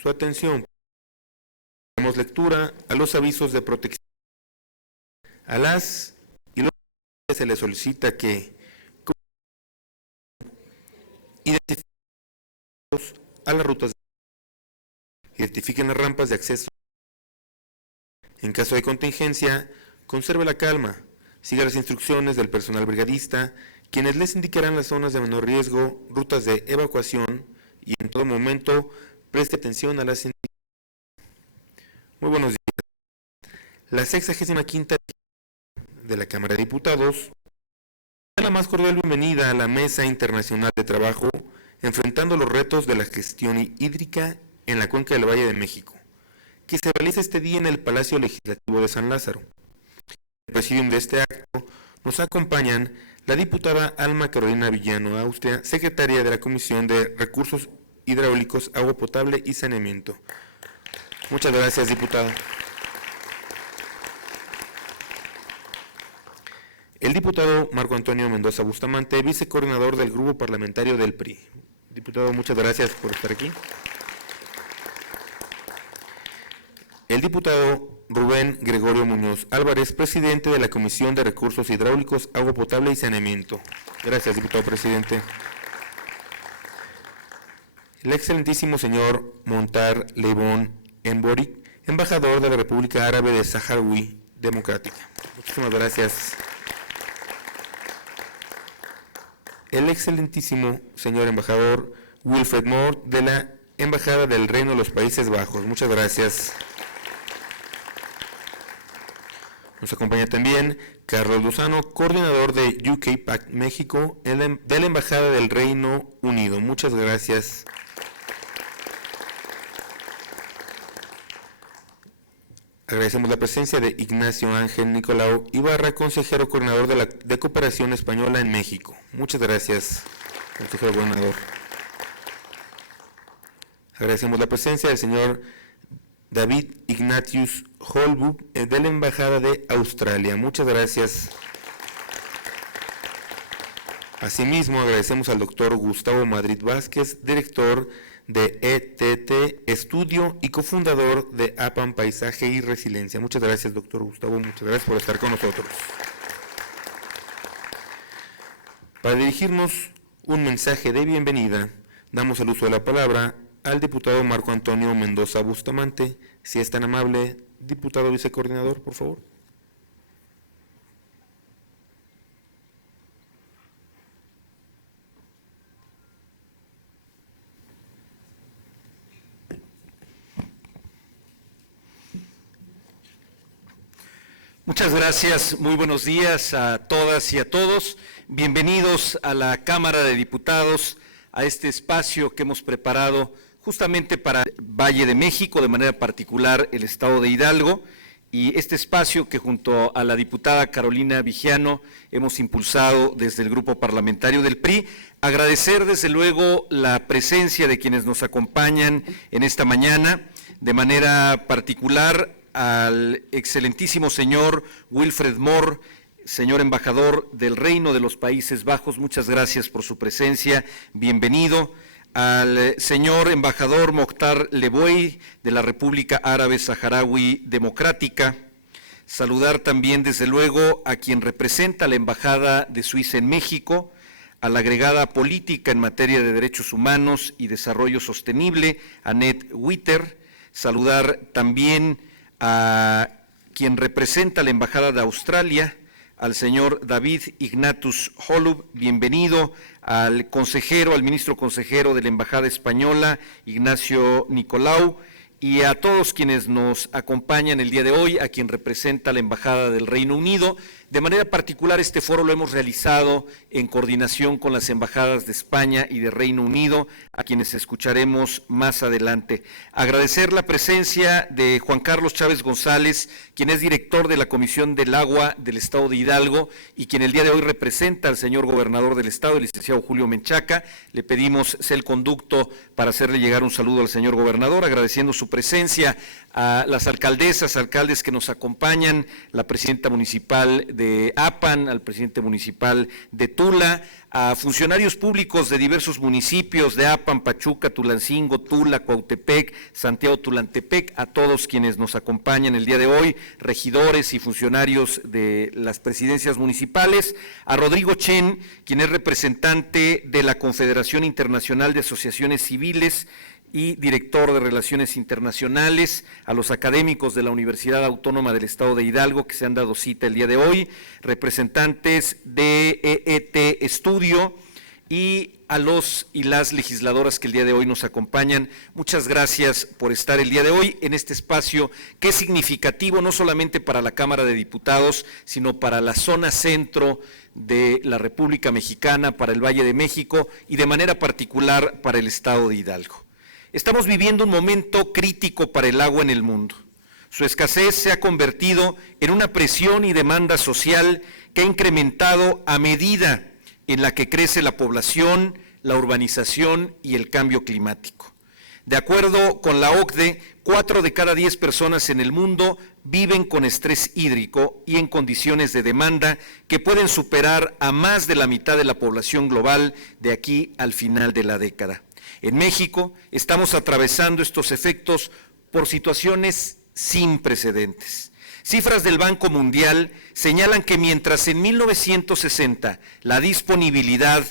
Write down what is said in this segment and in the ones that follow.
su atención. Damos lectura a los avisos de protección. A las y los se les solicita que identifiquen a las rutas, identifiquen las rampas de acceso. En caso de contingencia, conserve la calma, siga las instrucciones del personal brigadista, quienes les indicarán las zonas de menor riesgo, rutas de evacuación y en todo momento preste atención a las indicaciones. Muy buenos días. La 65ª de la Cámara de Diputados da la más cordial bienvenida a la Mesa Internacional de Trabajo enfrentando los retos de la gestión hídrica en la Cuenca del Valle de México, que se realiza este día en el Palacio Legislativo de San Lázaro. En el presidium de este acto nos acompañan la diputada Alma Carolina Villano Austria, secretaria de la Comisión de Recursos Hidráulicos, Agua Potable y Saneamiento. Muchas gracias, diputada. El diputado Marco Antonio Mendoza Bustamante, vicecoordinador del Grupo Parlamentario del PRI. Diputado, muchas gracias por estar aquí. El diputado Rubén Gregorio Muñoz Álvarez, presidente de la Comisión de Recursos Hidráulicos, Agua Potable y Saneamiento. Gracias, diputado presidente. El excelentísimo señor Montar Leibón Enbori, embajador de la República Árabe de Saharaui Democrática. Muchísimas gracias. El excelentísimo señor embajador Wilfred Moore, de la Embajada del Reino de los Países Bajos. Muchas gracias. Nos acompaña también Carlos Lozano, coordinador de UK Pact México, de la Embajada del Reino Unido. Muchas gracias. Agradecemos la presencia de Ignacio Ángel Nicolau Ibarra, consejero coordinador de Cooperación Española en México. Muchas gracias, consejero coordinador. Agradecemos la presencia del señor David Ignatius Holbu, de la Embajada de Australia. Muchas gracias. Asimismo, agradecemos al doctor Gustavo Madrid Vázquez, director de ETT Estudio y cofundador de APAN Paisaje y Resiliencia. Muchas gracias, doctor Gustavo, muchas gracias por estar con nosotros. Para dirigirnos un mensaje de bienvenida, damos el uso de la palabra al diputado Marco Antonio Mendoza Bustamante. Si es tan amable, diputado vicecoordinador, por favor. Muchas gracias, muy buenos días a todas y a todos. Bienvenidos a la Cámara de Diputados, a este espacio que hemos preparado justamente para el Valle de México, de manera particular el estado de Hidalgo, y este espacio que junto a la diputada Carolina Villano hemos impulsado desde el Grupo Parlamentario del PRI. Agradecer desde luego la presencia de quienes nos acompañan en esta mañana, de manera particular al excelentísimo señor Wilfred Moore, señor embajador del Reino de los Países Bajos, muchas gracias por su presencia, bienvenido. Al señor embajador Mokhtar Lebouei, de la República Árabe Saharaui Democrática. Saludar también, desde luego, a quien representa la Embajada de Suiza en México, a la agregada política en materia de derechos humanos y desarrollo sostenible, Annette Witter. Saludar también a quien representa la Embajada de Australia, al señor David Ignatius Holub, bienvenido, al consejero, al ministro consejero de la Embajada Española, Ignacio Nicolau, y a todos quienes nos acompañan el día de hoy, a quien representa la Embajada del Reino Unido. De manera particular, este foro lo hemos realizado en coordinación con las embajadas de España y de Reino Unido, a quienes escucharemos más adelante. Agradecer la presencia de Juan Carlos Chávez González, quien es director de la Comisión del Agua del Estado de Hidalgo y quien el día de hoy representa al señor gobernador del Estado, el licenciado Julio Menchaca. Le pedimos el conducto para hacerle llegar un saludo al señor gobernador, agradeciendo su presencia a las alcaldesas, alcaldes que nos acompañan, la presidenta municipal de APAN, al presidente municipal de Tula, a funcionarios públicos de diversos municipios de Apan, Pachuca, Tulancingo, Tula, Cuautepec, Santiago Tulantepec, a todos quienes nos acompañan el día de hoy, regidores y funcionarios de las presidencias municipales, a Rodrigo Chen, quien es representante de la Confederación Internacional de Asociaciones Civiles y director de Relaciones Internacionales, a los académicos de la Universidad Autónoma del Estado de Hidalgo que se han dado cita el día de hoy, representantes de EET Estudio y a los y las legisladoras que el día de hoy nos acompañan. Muchas gracias por estar el día de hoy en este espacio que es significativo no solamente para la Cámara de Diputados, sino para la zona centro de la República Mexicana, para el Valle de México y de manera particular para el Estado de Hidalgo. Estamos viviendo un momento crítico para el agua en el mundo. Su escasez se ha convertido en una presión y demanda social que ha incrementado a medida en la que crece la población, la urbanización y el cambio climático. De acuerdo con la OCDE, 4 de cada 10 personas en el mundo viven con estrés hídrico y en condiciones de demanda que pueden superar a más de la mitad de la población global de aquí al final de la década. En México estamos atravesando estos efectos por situaciones sin precedentes. Cifras del Banco Mundial señalan que mientras en 1960 la disponibilidad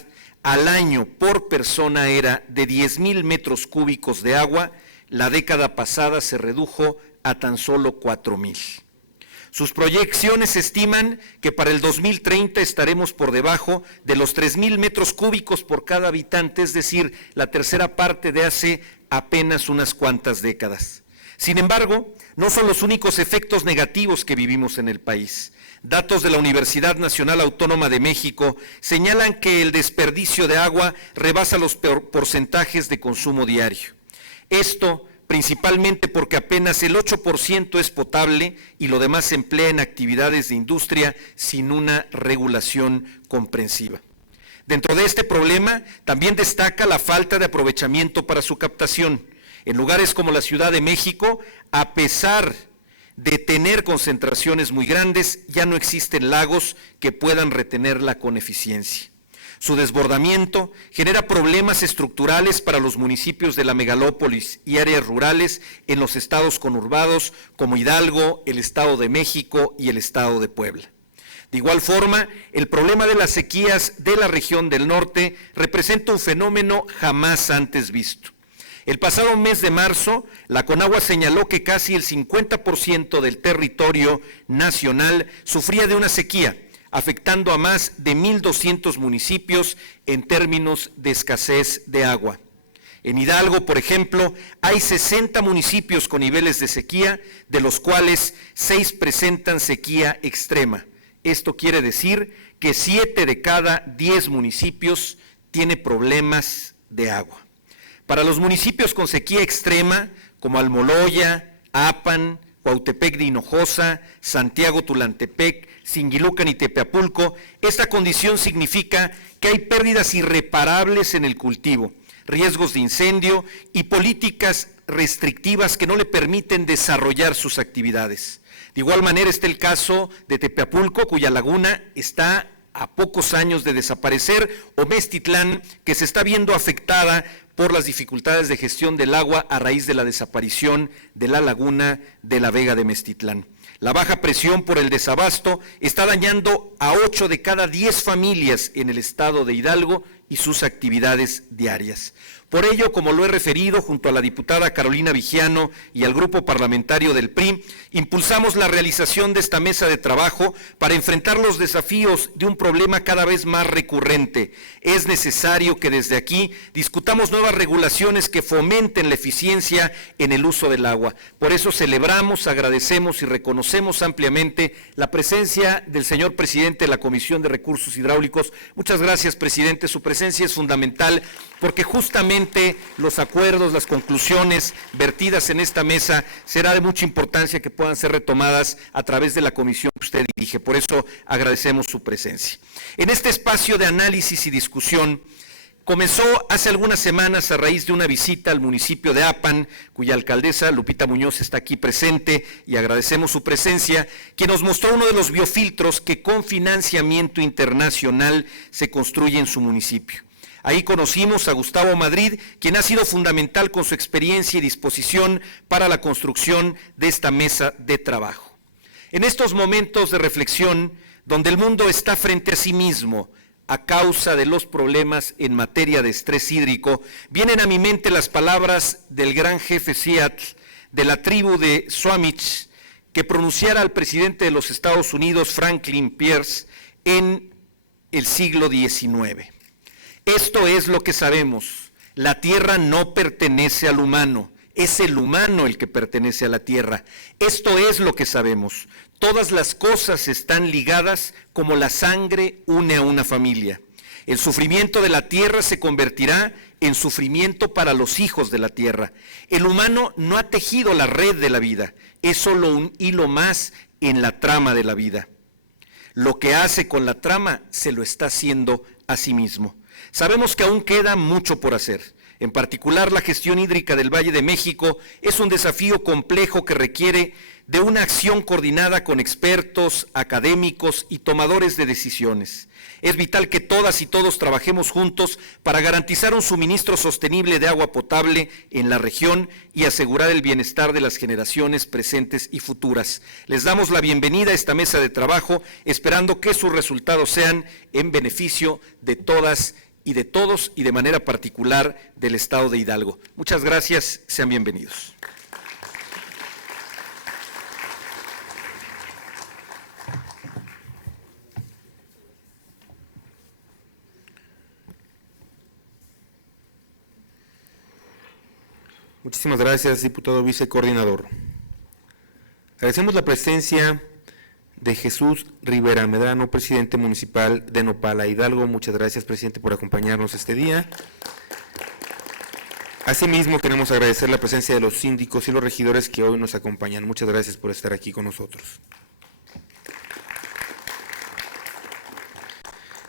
al año por persona era de 10,000 metros cúbicos de agua, la década pasada se redujo a tan solo 4,000. Sus proyecciones estiman que para el 2030 estaremos por debajo de los 3,000 metros cúbicos por cada habitante, es decir, la tercera parte de hace apenas unas cuantas décadas. Sin embargo, no son los únicos efectos negativos que vivimos en el país. Datos de la Universidad Nacional Autónoma de México señalan que el desperdicio de agua rebasa los porcentajes de consumo diario. Esto principalmente porque apenas el 8% es potable y lo demás se emplea en actividades de industria sin una regulación comprensiva. Dentro de este problema también destaca la falta de aprovechamiento para su captación. En lugares como la Ciudad de México, a pesar de tener concentraciones muy grandes, ya no existen lagos que puedan retenerla con eficiencia. Su desbordamiento genera problemas estructurales para los municipios de la megalópolis y áreas rurales en los estados conurbados como Hidalgo, el Estado de México y el Estado de Puebla. De igual forma, el problema de las sequías de la región del norte representa un fenómeno jamás antes visto. El pasado mes de marzo, la Conagua señaló que casi el 50% del territorio nacional sufría de una sequía, afectando a más de 1,200 municipios en términos de escasez de agua. En Hidalgo, por ejemplo, hay 60 municipios con niveles de sequía, de los cuales 6 presentan sequía extrema. Esto quiere decir que 7 de cada 10 municipios tiene problemas de agua. Para los municipios con sequía extrema, como Almoloya, Apan, Cuautepec de Hinojosa, Santiago Tulantepec, Singilucan y Tepeapulco, esta condición significa que hay pérdidas irreparables en el cultivo, riesgos de incendio y políticas restrictivas que no le permiten desarrollar sus actividades. De igual manera está el caso de Tepeapulco, cuya laguna está a pocos años de desaparecer, o Meztitlán, que se está viendo afectada por las dificultades de gestión del agua a raíz de la desaparición de la laguna de la Vega de Meztitlán. La baja presión por el desabasto está dañando a 8 de cada 10 familias en el estado de Hidalgo y sus actividades diarias. Por ello, como lo he referido, junto a la diputada Carolina Vigiano y al grupo parlamentario del PRI, impulsamos la realización de esta mesa de trabajo para enfrentar los desafíos de un problema cada vez más recurrente. Es necesario que desde aquí discutamos nuevas regulaciones que fomenten la eficiencia en el uso del agua. Por eso celebramos, agradecemos y reconocemos ampliamente la presencia del señor presidente de la Comisión de Recursos Hidráulicos. Muchas gracias, presidente. Su presencia es fundamental porque justamente los acuerdos, las conclusiones vertidas en esta mesa será de mucha importancia que puedan ser retomadas a través de la comisión que usted dirige. Por eso agradecemos su presencia. En este espacio de análisis y discusión, Comenzó hace algunas semanas a raíz de una visita al municipio de Apan, cuya alcaldesa Lupita Muñoz está aquí presente y agradecemos su presencia, quien nos mostró uno de los biofiltros que con financiamiento internacional se construye en su municipio. Ahí conocimos a Gustavo Madrid, quien ha sido fundamental con su experiencia y disposición para la construcción de esta mesa de trabajo. En estos momentos de reflexión, donde el mundo está frente a sí mismo, a causa de los problemas en materia de estrés hídrico, vienen a mi mente las palabras del gran jefe Seattle de la tribu de Squamish, que pronunciara al presidente de los Estados Unidos, Franklin Pierce, en el siglo XIX. Esto es lo que sabemos: la tierra no pertenece al humano, es el humano el que pertenece a la tierra. Esto es lo que sabemos. Todas las cosas están ligadas como la sangre une a una familia. El sufrimiento de la tierra se convertirá en sufrimiento para los hijos de la tierra. El humano no ha tejido la red de la vida, es solo un hilo más en la trama de la vida. Lo que hace con la trama se lo está haciendo a sí mismo. Sabemos que aún queda mucho por hacer. En particular, la gestión hídrica del Valle de México es un desafío complejo que requiere de una acción coordinada con expertos, académicos y tomadores de decisiones. Es vital que todas y todos trabajemos juntos para garantizar un suministro sostenible de agua potable en la región y asegurar el bienestar de las generaciones presentes y futuras. Les damos la bienvenida a esta mesa de trabajo, esperando que sus resultados sean en beneficio de todas y de todos, y de manera particular del Estado de Hidalgo. Muchas gracias, sean bienvenidos. Muchísimas gracias, diputado vicecoordinador. Agradecemos la presencia de Jesús Rivera Medrano, presidente municipal de Nopala, Hidalgo. Muchas gracias, presidente, por acompañarnos este día. Asimismo, queremos agradecer la presencia de los síndicos y los regidores que hoy nos acompañan. Muchas gracias por estar aquí con nosotros.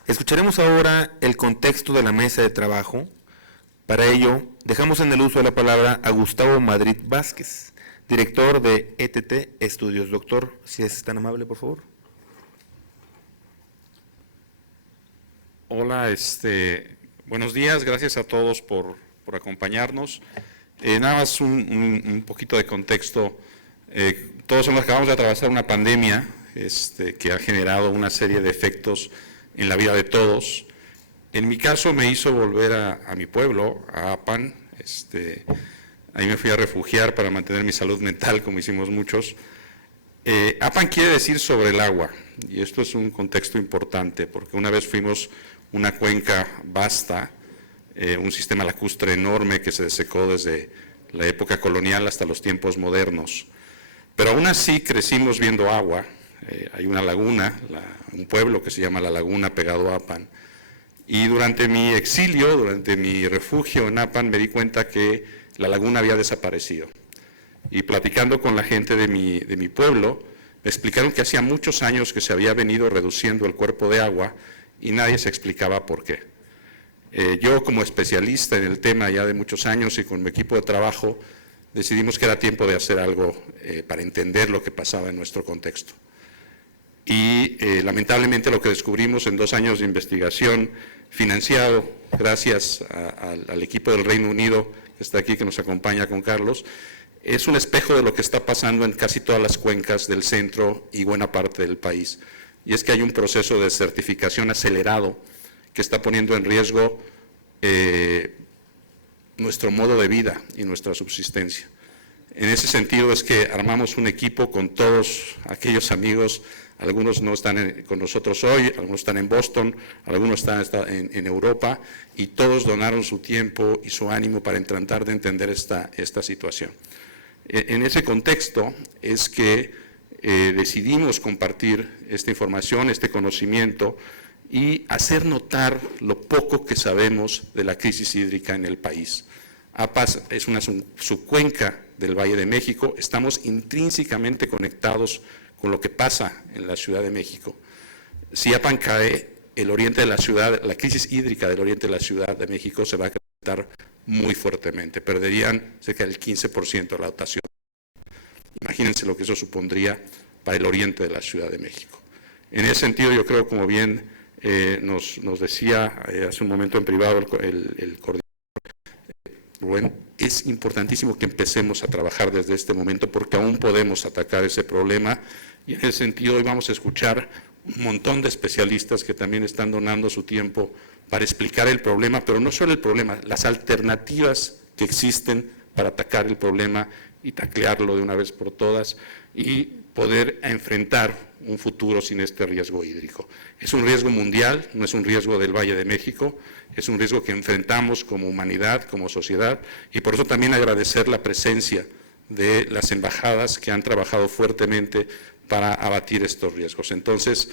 Escucharemos ahora el contexto de la mesa de trabajo. Para ello, dejamos en el uso de la palabra a Gustavo Madrid Vázquez, director de ETT Estudios. Doctor, si es tan amable, por favor. Hola, buenos días, gracias a todos por acompañarnos. Nada más un poquito de contexto. Todos acabamos de atravesar una pandemia que ha generado una serie de efectos en la vida de todos. En mi caso me hizo volver a mi pueblo, a Apan. Ahí me fui a refugiar para mantener mi salud mental, como hicimos muchos. Apan quiere decir sobre el agua, y esto es un contexto importante, porque una vez fuimos una cuenca vasta, un sistema lacustre enorme que se desecó desde la época colonial hasta los tiempos modernos. Pero aún así crecimos viendo agua. Hay una laguna, un pueblo que se llama La Laguna, pegado a Apan. Y durante mi exilio, durante mi refugio en Apan, me di cuenta que la laguna había desaparecido. Y platicando con la gente de mi pueblo, me explicaron que hacía muchos años que se había venido reduciendo el cuerpo de agua y nadie se explicaba por qué. Yo, como especialista en el tema ya de muchos años y con mi equipo de trabajo, decidimos que era tiempo de hacer algo para entender lo que pasaba en nuestro contexto. Y lamentablemente lo que descubrimos en 2 años de investigación financiado gracias al equipo del Reino Unido, que está aquí, que nos acompaña con Carlos, es un espejo de lo que está pasando en casi todas las cuencas del centro y buena parte del país. Y es que hay un proceso de desertificación acelerado que está poniendo en riesgo nuestro modo de vida y nuestra subsistencia. En ese sentido es que armamos un equipo con todos aquellos amigos. Algunos no están con nosotros hoy, algunos están en Boston, algunos están en Europa, y todos donaron su tiempo y su ánimo para tratar de entender esta situación. En ese contexto es que decidimos compartir esta información, este conocimiento, y hacer notar lo poco que sabemos de la crisis hídrica en el país. Apas es una subcuenca del Valle de México, estamos intrínsecamente conectados con lo que pasa en la Ciudad de México. Si Apan cae, el oriente de la ciudad, la crisis hídrica del oriente de la Ciudad de México se va a acrecentar muy fuertemente. Perderían cerca del 15% de la dotación. Imagínense lo que eso supondría para el oriente de la Ciudad de México. En ese sentido, yo creo, como bien nos decía hace un momento en privado el coordinador Rubén, es importantísimo que empecemos a trabajar desde este momento porque aún podemos atacar ese problema y en ese sentido hoy vamos a escuchar un montón de especialistas que también están donando su tiempo para explicar el problema, pero no solo el problema, las alternativas que existen para atacar el problema y taclearlo de una vez por todas y poder enfrentar un futuro sin este riesgo hídrico. Es un riesgo mundial, no es un riesgo del Valle de México, es un riesgo que enfrentamos como humanidad, como sociedad, y por eso también agradecer la presencia de las embajadas que han trabajado fuertemente para abatir estos riesgos. Entonces,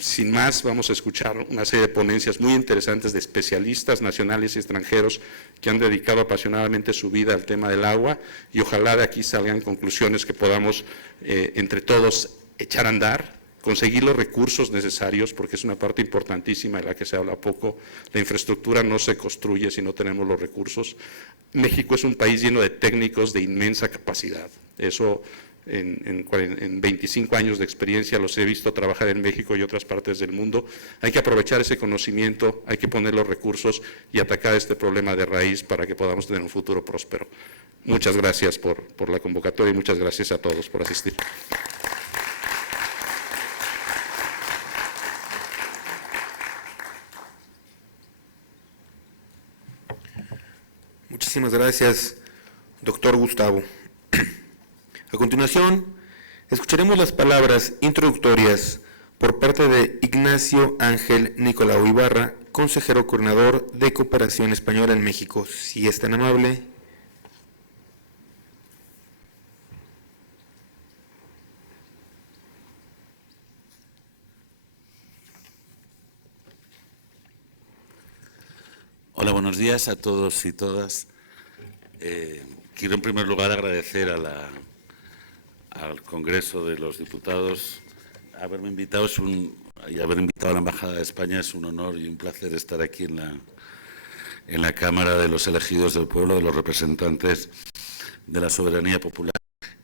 sin más, vamos a escuchar una serie de ponencias muy interesantes de especialistas nacionales y extranjeros que han dedicado apasionadamente su vida al tema del agua y ojalá de aquí salgan conclusiones que podamos entre todos echar a andar, conseguir los recursos necesarios, porque es una parte importantísima de la que se habla poco. La infraestructura no se construye si no tenemos los recursos. México es un país lleno de técnicos de inmensa capacidad. Eso en 25 años de experiencia los he visto trabajar en México y otras partes del mundo. Hay que aprovechar ese conocimiento, hay que poner los recursos y atacar este problema de raíz para que podamos tener un futuro próspero. Muchas gracias por la convocatoria y muchas gracias a todos por asistir. Muchísimas gracias, doctor Gustavo. A continuación, escucharemos las palabras introductorias por parte de Ignacio Ángel Nicolau Ibarra, consejero coordinador de Cooperación Española en México. Si es tan amable. Hola, buenos días a todos y todas. Quiero en primer lugar agradecer al Congreso de los Diputados haberme invitado y haber invitado a la Embajada de España. Es un honor y un placer estar aquí en la Cámara de los elegidos del pueblo, de los representantes de la soberanía popular.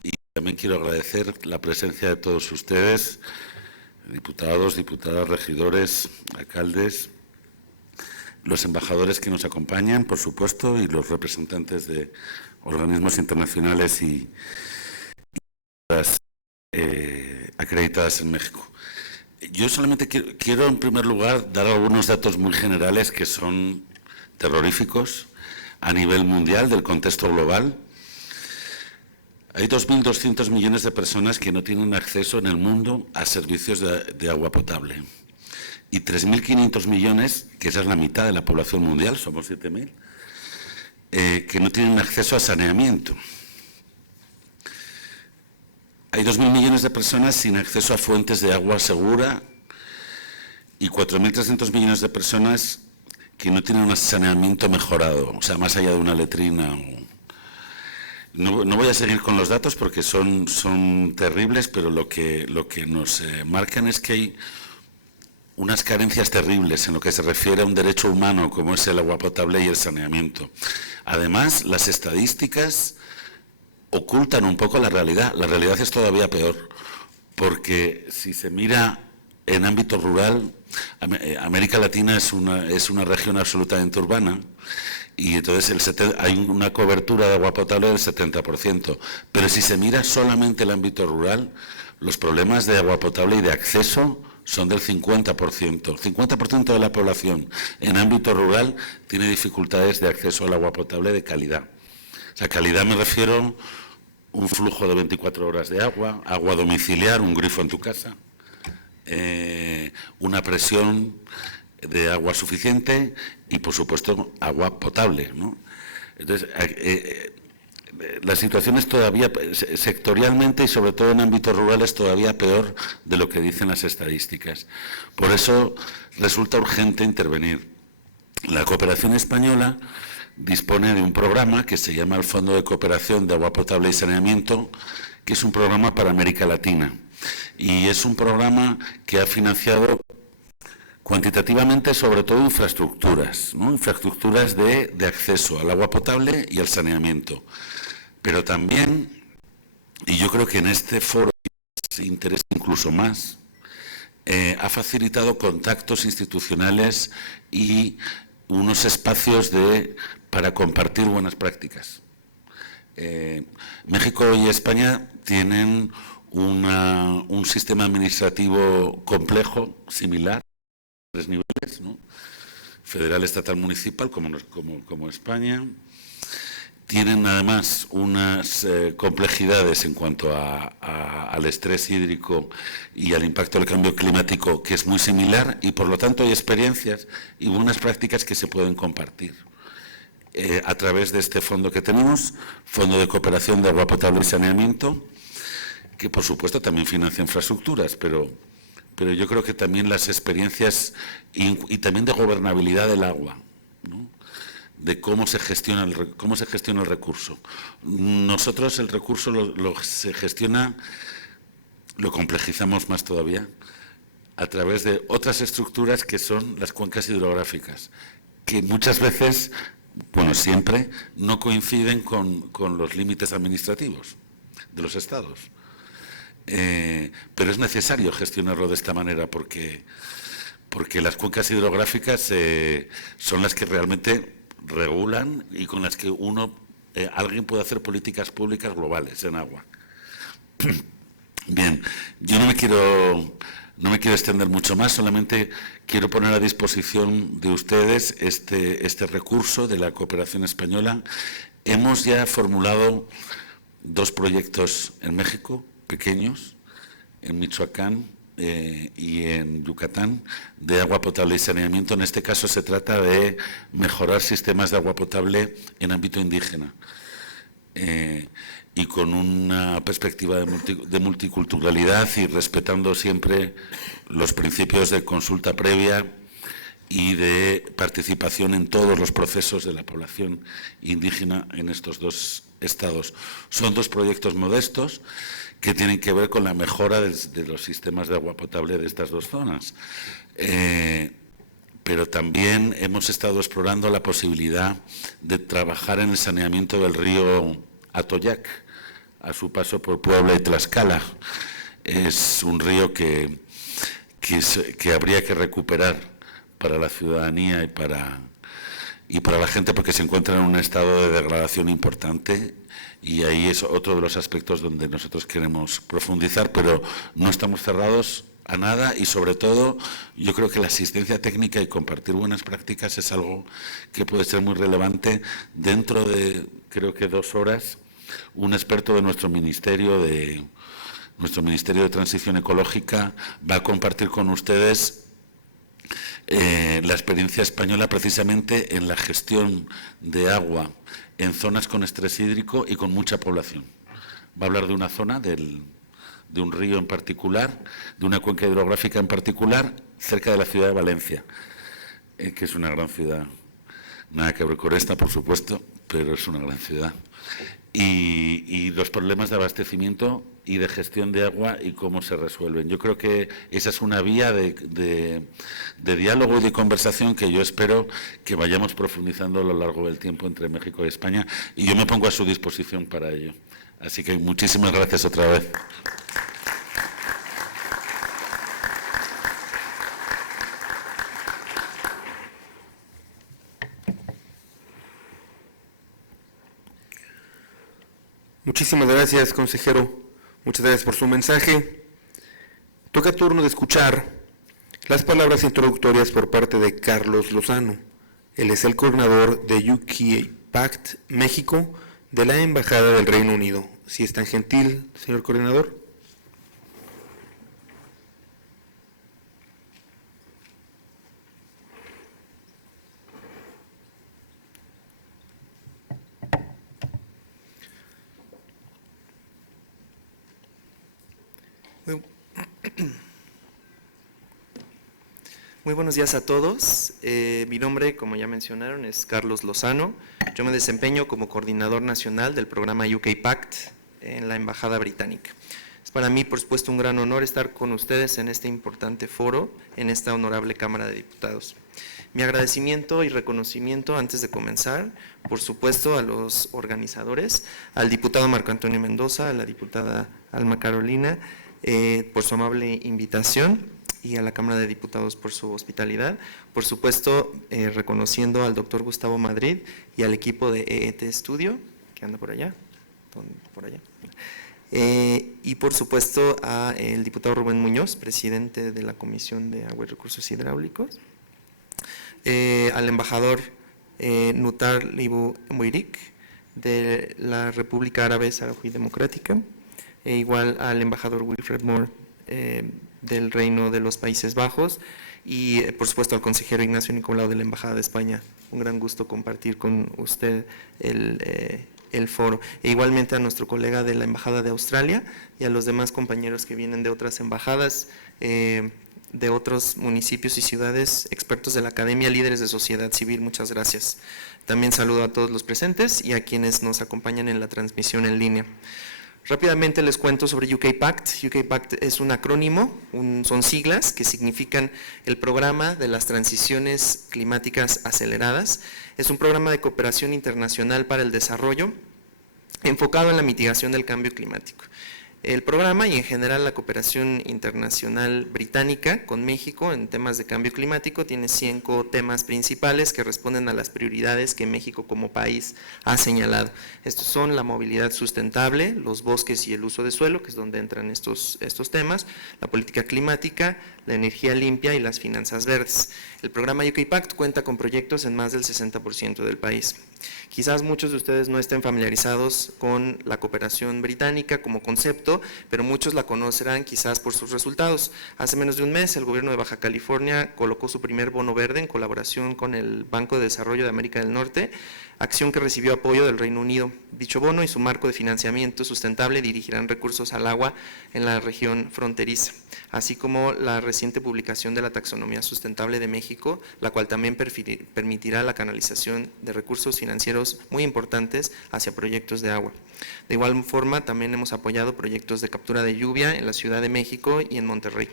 Y también quiero agradecer la presencia de todos ustedes, diputados, diputadas, regidores, alcaldes, los embajadores que nos acompañan, por supuesto, y los representantes de organismos internacionales y acreditadas en México. Yo solamente quiero, en primer lugar, dar algunos datos muy generales que son terroríficos a nivel mundial, del contexto global. Hay 2.200 millones de personas que no tienen acceso en el mundo a servicios de agua potable. Y 3.500 millones, que esa es la mitad de la población mundial, somos 7.000, que no tienen acceso a saneamiento. Hay 2.000 millones de personas sin acceso a fuentes de agua segura y 4.300 millones de personas que no tienen un saneamiento mejorado, o sea, más allá de una letrina. No voy a seguir con los datos porque son terribles, pero lo que nos marcan es que hay unas carencias terribles en lo que se refiere a un derecho humano como es el agua potable y el saneamiento. Además, las estadísticas ocultan un poco la realidad. La realidad es todavía peor, porque si se mira en ámbito rural, América Latina es una región absolutamente urbana y entonces hay una cobertura de agua potable del 70%. Pero si se mira solamente el ámbito rural, los problemas de agua potable y de acceso son del 50%. El 50% de la población en ámbito rural tiene dificultades de acceso al agua potable de calidad. O sea, calidad me refiero a un flujo de 24 horas de agua, agua domiciliar, un grifo en tu casa, una presión de agua suficiente y, por supuesto, agua potable, ¿no? Entonces, la situación es todavía, sectorialmente y sobre todo en ámbitos rurales, todavía peor de lo que dicen las estadísticas. Por eso resulta urgente intervenir. La Cooperación Española dispone de un programa que se llama el Fondo de Cooperación de Agua Potable y Saneamiento, que es un programa para América Latina. Y es un programa que ha financiado Cuantitativamente, sobre todo infraestructuras, ¿no? Infraestructuras de acceso al agua potable y al saneamiento. Pero también, y yo creo que en este foro se interesa incluso más, ha facilitado contactos institucionales y unos espacios para compartir buenas prácticas. México y España tienen un sistema administrativo complejo, similar, 3 niveles, ¿no? Federal, estatal, municipal, como España. Tienen además unas complejidades en cuanto al estrés hídrico y al impacto del cambio climático que es muy similar, y por lo tanto hay experiencias y buenas prácticas que se pueden compartir a través de este fondo que tenemos, Fondo de Cooperación de Agua Potable y Saneamiento, que por supuesto también financia infraestructuras, pero yo creo que también las experiencias y también de gobernabilidad del agua, ¿no? De cómo se gestiona el recurso. Nosotros el recurso se gestiona, lo complejizamos más todavía, a través de otras estructuras que son las cuencas hidrográficas, que muchas veces, bueno, siempre, no coinciden con los límites administrativos de los estados. Pero es necesario gestionarlo de esta manera porque las cuencas hidrográficas son las que realmente regulan y con las que alguien puede hacer políticas públicas globales en agua. Bien, yo no me quiero extender mucho más, solamente quiero poner a disposición de ustedes este recurso de la cooperación española. Hemos ya formulado 2 proyectos en México, pequeños, en Michoacán y en Yucatán, de agua potable y saneamiento. En este caso se trata de mejorar sistemas de agua potable en ámbito indígena y con una perspectiva de multiculturalidad y respetando siempre los principios de consulta previa y de participación en todos los procesos de la población indígena en estos 2 estados. Son 2 proyectos modestos que tienen que ver con la mejora de los sistemas de agua potable de estas 2 zonas. Pero también hemos estado explorando la posibilidad de trabajar en el saneamiento del río Atoyac, a su paso por Puebla y Tlaxcala. Es un río que habría que recuperar para la ciudadanía y para la gente, porque se encuentra en un estado de degradación importante, y ahí es otro de los aspectos donde nosotros queremos profundizar, pero no estamos cerrados a nada, y sobre todo yo creo que la asistencia técnica y compartir buenas prácticas es algo que puede ser muy relevante. Dentro de, creo que 2 horas, un experto de nuestro Ministerio de Transición Ecológica va a compartir con ustedes la experiencia española precisamente en la gestión de agua en zonas con estrés hídrico y con mucha población. Va a hablar de una zona, de un río en particular, de una cuenca hidrográfica en particular, cerca de la ciudad de Valencia, que es una gran ciudad. Nada que ver con esta, por supuesto, pero es una gran ciudad. Y los problemas de abastecimiento y de gestión de agua y cómo se resuelven. Yo creo que esa es una vía de diálogo y de conversación que yo espero que vayamos profundizando a lo largo del tiempo entre México y España, y yo me pongo a su disposición para ello. Así que muchísimas gracias otra vez. Muchísimas gracias, consejero. Muchas gracias por su mensaje. Toca turno de escuchar las palabras introductorias por parte de Carlos Lozano. Él es el coordinador de UK Pact México de la Embajada del Reino Unido. Si es tan gentil, señor coordinador. Muy buenos días a todos. Mi nombre, como ya mencionaron, es Carlos Lozano. Yo me desempeño como coordinador nacional del programa UK Pact en la Embajada Británica. Es para mí, por supuesto, un gran honor estar con ustedes en este importante foro, en esta honorable Cámara de Diputados. Mi agradecimiento y reconocimiento antes de comenzar, por supuesto, a los organizadores, al diputado Marco Antonio Mendoza, a la diputada Alma Carolina, por su amable invitación, y a la Cámara de Diputados por su hospitalidad. Por supuesto, reconociendo al doctor Gustavo Madrid y al equipo de EET Studio, que anda por allá, por allá. Y por supuesto al diputado Rubén Muñoz, presidente de la Comisión de Agua y Recursos Hidráulicos, al embajador Nutar Libu Muirik de la República Árabe Saharaui Democrática, e igual al embajador Wilfred Moore del Reino de los Países Bajos, y por supuesto al consejero Ignacio Nicolau de la Embajada de España. Un gran gusto compartir con usted el foro. E igualmente a nuestro colega de la Embajada de Australia y a los demás compañeros que vienen de otras embajadas, de otros municipios y ciudades, expertos de la academia, líderes de sociedad civil, muchas gracias. También saludo a todos los presentes y a quienes nos acompañan en la transmisión en línea. Rápidamente les cuento sobre UK Pact. UK Pact es un acrónimo, son siglas que significan el Programa de las Transiciones Climáticas Aceleradas. Es un programa de cooperación internacional para el desarrollo enfocado en la mitigación del cambio climático. El programa y en general la cooperación internacional británica con México en temas de cambio climático tiene 5 temas principales que responden a las prioridades que México como país ha señalado. Estos son la movilidad sustentable, los bosques y el uso de suelo, que es donde entran estos temas, la política climática, la energía limpia y las finanzas verdes. El programa UK Pact cuenta con proyectos en más del 60% del país. Quizás muchos de ustedes no estén familiarizados con la cooperación británica como concepto, pero muchos la conocerán quizás por sus resultados. Hace menos de un mes el gobierno de Baja California colocó su primer bono verde en colaboración con el Banco de Desarrollo de América del Norte, acción que recibió apoyo del Reino Unido. Dicho bono y su marco de financiamiento sustentable dirigirán recursos al agua en la región fronteriza, así como la reciente publicación de la Taxonomía Sustentable de México, la cual también permitirá la canalización de recursos financieros muy importantes hacia proyectos de agua. De igual forma, también hemos apoyado proyectos de captura de lluvia en la Ciudad de México y en Monterrey.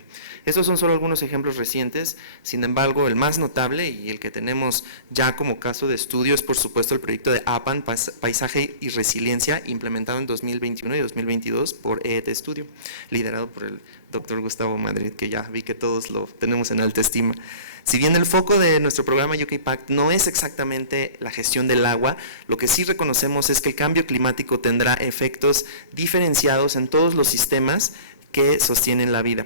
Estos son solo algunos ejemplos recientes, sin embargo, el más notable y el que tenemos ya como caso de estudio es por supuesto el proyecto de APAN, Paisaje y Resiliencia, implementado en 2021 y 2022 por EET Studio, liderado por el doctor Gustavo Madrid, que ya vi que todos lo tenemos en alta estima. Si bien el foco de nuestro programa UK Pact no es exactamente la gestión del agua, lo que sí reconocemos es que el cambio climático tendrá efectos diferenciados en todos los sistemas que sostienen la vida.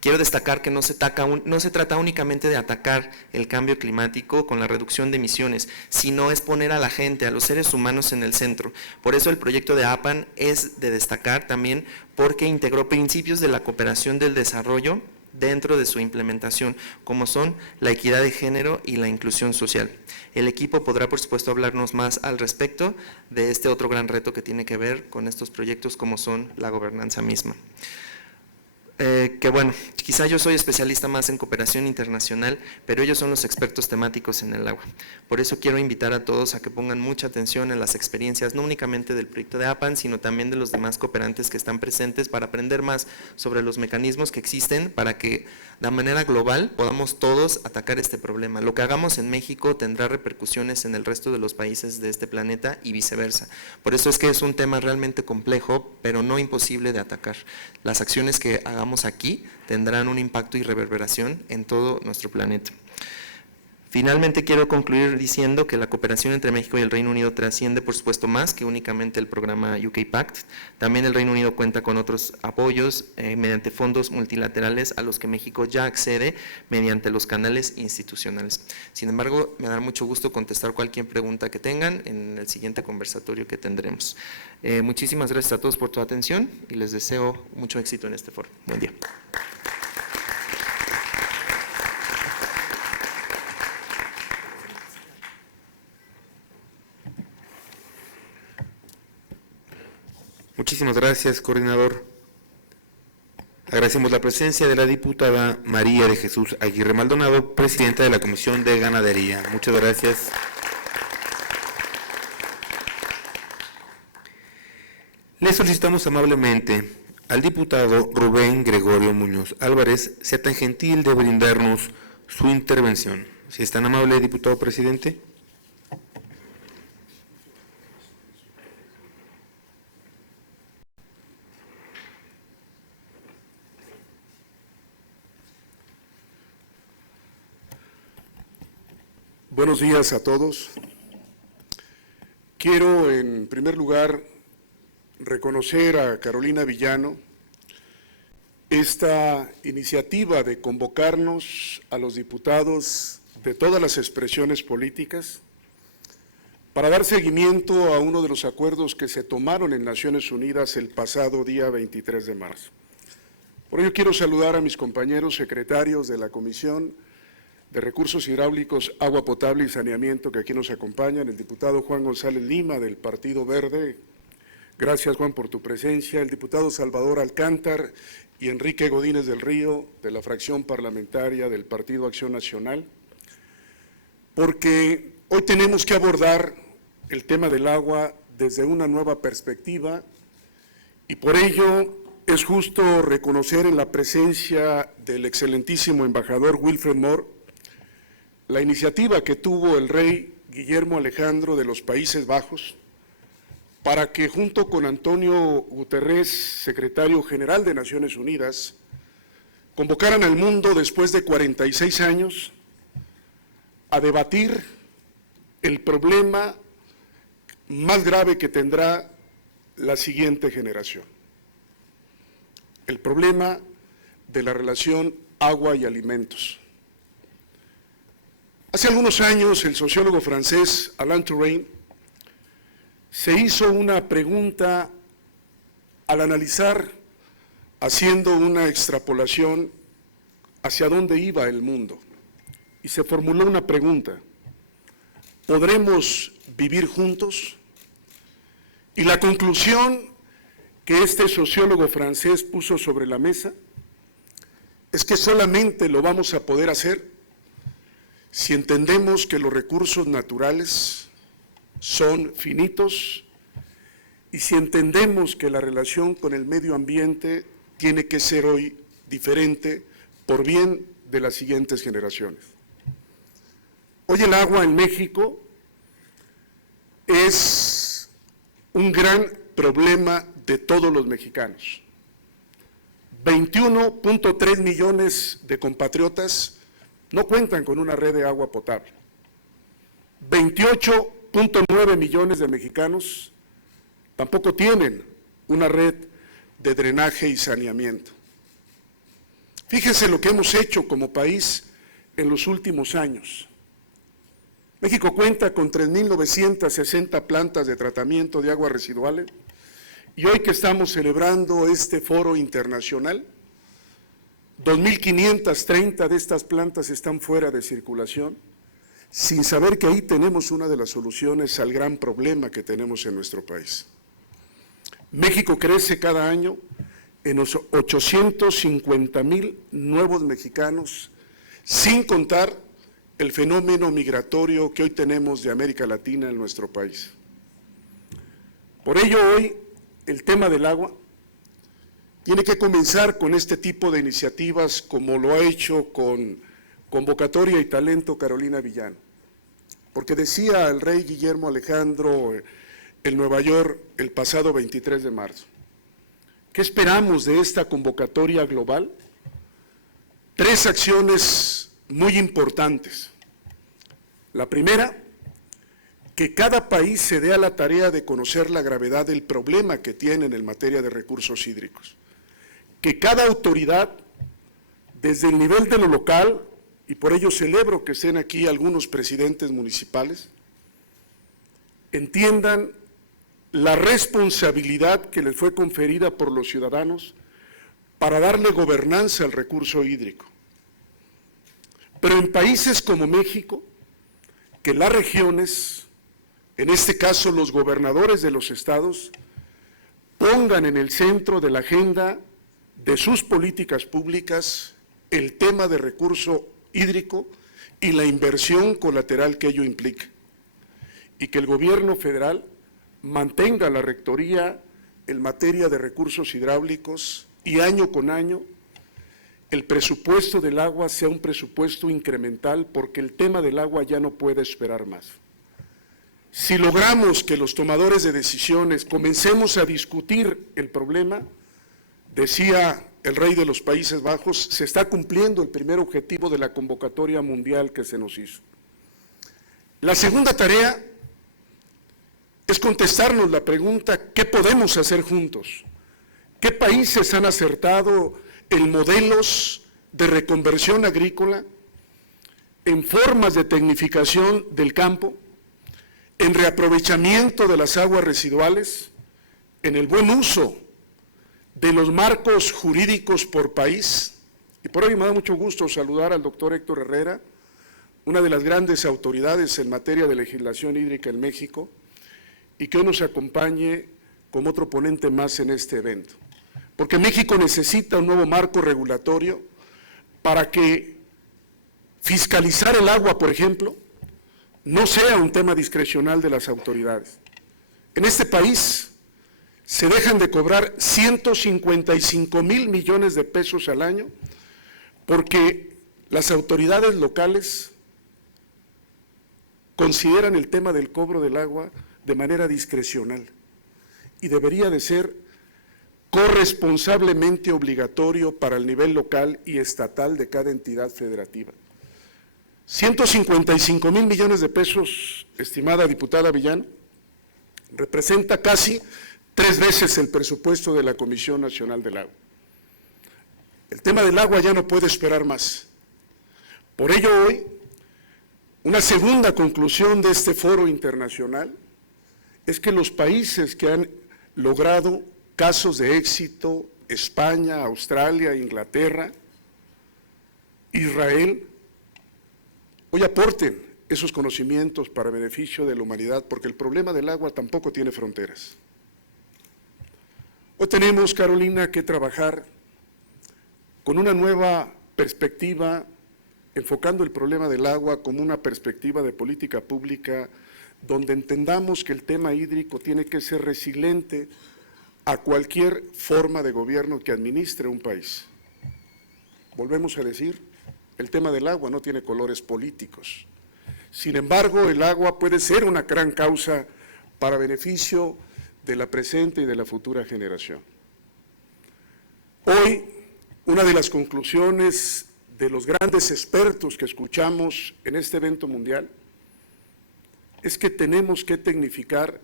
Quiero destacar que no se trata únicamente de atacar el cambio climático con la reducción de emisiones, sino es poner a la gente, a los seres humanos en el centro. Por eso el proyecto de APAN es de destacar también porque integró principios de la cooperación del desarrollo dentro de su implementación, como son la equidad de género y la inclusión social. El equipo podrá, por supuesto, hablarnos más al respecto de este otro gran reto que tiene que ver con estos proyectos, como son la gobernanza misma. Que bueno, quizá yo soy especialista más en cooperación internacional, pero ellos son los expertos temáticos en el agua. Por eso quiero invitar a todos a que pongan mucha atención en las experiencias, no únicamente del proyecto de APAN, sino también de los demás cooperantes que están presentes para aprender más sobre los mecanismos que existen para que de manera global podamos todos atacar este problema. Lo que hagamos en México tendrá repercusiones en el resto de los países de este planeta y viceversa. Por eso es que es un tema realmente complejo, pero no imposible de atacar. Las acciones que hagamos aquí tendrán un impacto y reverberación en todo nuestro planeta. Finalmente quiero concluir diciendo que la cooperación entre México y el Reino Unido trasciende por supuesto más que únicamente el programa UK Pact. También el Reino Unido cuenta con otros apoyos mediante fondos multilaterales a los que México ya accede mediante los canales institucionales. Sin embargo, me dará mucho gusto contestar cualquier pregunta que tengan en el siguiente conversatorio que tendremos. Muchísimas gracias a todos por tu atención y les deseo mucho éxito en este foro. Buen día. Muchísimas gracias, coordinador. Agradecemos la presencia de la diputada María de Jesús Aguirre Maldonado, presidenta de la Comisión de Ganadería. Muchas gracias. Le solicitamos amablemente al diputado Rubén Gregorio Muñoz Álvarez sea tan gentil de brindarnos su intervención. Si es tan amable, diputado presidente. Buenos días a todos. Quiero, en primer lugar, reconocer a Carolina Villano esta iniciativa de convocarnos a los diputados de todas las expresiones políticas para dar seguimiento a uno de los acuerdos que se tomaron en Naciones Unidas el pasado día 23 de marzo. Por ello quiero saludar a mis compañeros secretarios de la Comisión de Recursos Hidráulicos, Agua Potable y Saneamiento que aquí nos acompañan, el diputado Juan González Lima del Partido Verde. Gracias, Juan, por tu presencia. El diputado Salvador Alcántar y Enrique Godínez del Río, de la fracción parlamentaria del Partido Acción Nacional, porque hoy tenemos que abordar el tema del agua desde una nueva perspectiva y por ello es justo reconocer en la presencia del excelentísimo embajador Wilfred Moore la iniciativa que tuvo el rey Guillermo Alejandro de los Países Bajos para que junto con Antonio Guterres, secretario general de Naciones Unidas, convocaran al mundo después de 46 años a debatir el problema más grave que tendrá la siguiente generación, el problema de la relación agua y alimentos. Hace algunos años, el sociólogo francés Alain Touraine se hizo una pregunta al analizar, haciendo una extrapolación hacia dónde iba el mundo, y se formuló una pregunta: ¿podremos vivir juntos? Y la conclusión que este sociólogo francés puso sobre la mesa es que solamente lo vamos a poder hacer si entendemos que los recursos naturales son finitos y si entendemos que la relación con el medio ambiente tiene que ser hoy diferente por bien de las siguientes generaciones. Hoy el agua en México es un gran problema de todos los mexicanos. 21.3 millones de compatriotas no cuentan con una red de agua potable. 28.9 millones de mexicanos tampoco tienen una red de drenaje y saneamiento. Fíjense lo que hemos hecho como país en los últimos años. México cuenta con 3.960 plantas de tratamiento de aguas residuales y hoy que estamos celebrando este foro internacional, 2.530 de estas plantas están fuera de circulación, sin saber que ahí tenemos una de las soluciones al gran problema que tenemos en nuestro país. México crece cada año en los 850,000 nuevos mexicanos, sin contar el fenómeno migratorio que hoy tenemos de América Latina en nuestro país. Por ello, hoy el tema del agua tiene que comenzar con este tipo de iniciativas, como lo ha hecho con Convocatoria y Talento Carolina Villano. Porque decía el rey Guillermo Alejandro en Nueva York el pasado 23 de marzo, ¿qué esperamos de esta convocatoria global? 3 acciones muy importantes. La primera, que cada país se dé a la tarea de conocer la gravedad del problema que tienen en materia de recursos hídricos. Que cada autoridad, desde el nivel de lo local, y por ello celebro que estén aquí algunos presidentes municipales, entiendan la responsabilidad que les fue conferida por los ciudadanos para darle gobernanza al recurso hídrico. Pero en países como México, que las regiones, en este caso los gobernadores de los estados, pongan en el centro de la agenda de sus políticas públicas el tema de recurso hídrico y la inversión colateral que ello implica, y que el gobierno federal mantenga la rectoría en materia de recursos hidráulicos y año con año el presupuesto del agua sea un presupuesto incremental, porque el tema del agua ya no puede esperar más. Si logramos que los tomadores de decisiones comencemos a discutir el problema, decía el rey de los Países Bajos, se está cumpliendo el primer objetivo de la convocatoria mundial que se nos hizo. La segunda tarea es contestarnos la pregunta: ¿qué podemos hacer juntos? ¿Qué países han acertado en modelos de reconversión agrícola, en formas de tecnificación del campo, en reaprovechamiento de las aguas residuales, en el buen uso de los marcos jurídicos por país? Y por ello me da mucho gusto saludar al doctor Héctor Herrera, una de las grandes autoridades en materia de legislación hídrica en México, y que hoy nos acompañe como otro ponente más en este evento. Porque México necesita un nuevo marco regulatorio para que fiscalizar el agua, por ejemplo, no sea un tema discrecional de las autoridades. En este país se dejan de cobrar 155,000 millones de pesos al año porque las autoridades locales consideran el tema del cobro del agua de manera discrecional, y debería de ser corresponsablemente obligatorio para el nivel local y estatal de cada entidad federativa. 155,000 millones de pesos, estimada diputada Villán, representa casi 3 veces el presupuesto de la Comisión Nacional del Agua. El tema del agua ya no puede esperar más. Por ello hoy, una segunda conclusión de este foro internacional es que los países que han logrado casos de éxito, España, Australia, Inglaterra, Israel, hoy aporten esos conocimientos para beneficio de la humanidad, porque el problema del agua tampoco tiene fronteras. Hoy tenemos, Carolina, que trabajar con una nueva perspectiva, enfocando el problema del agua como una perspectiva de política pública, donde entendamos que el tema hídrico tiene que ser resiliente a cualquier forma de gobierno que administre un país. Volvemos a decir, el tema del agua no tiene colores políticos. Sin embargo, el agua puede ser una gran causa para beneficio de la presente y de la futura generación. Hoy, una de las conclusiones de los grandes expertos que escuchamos en este evento mundial es que tenemos que tecnificar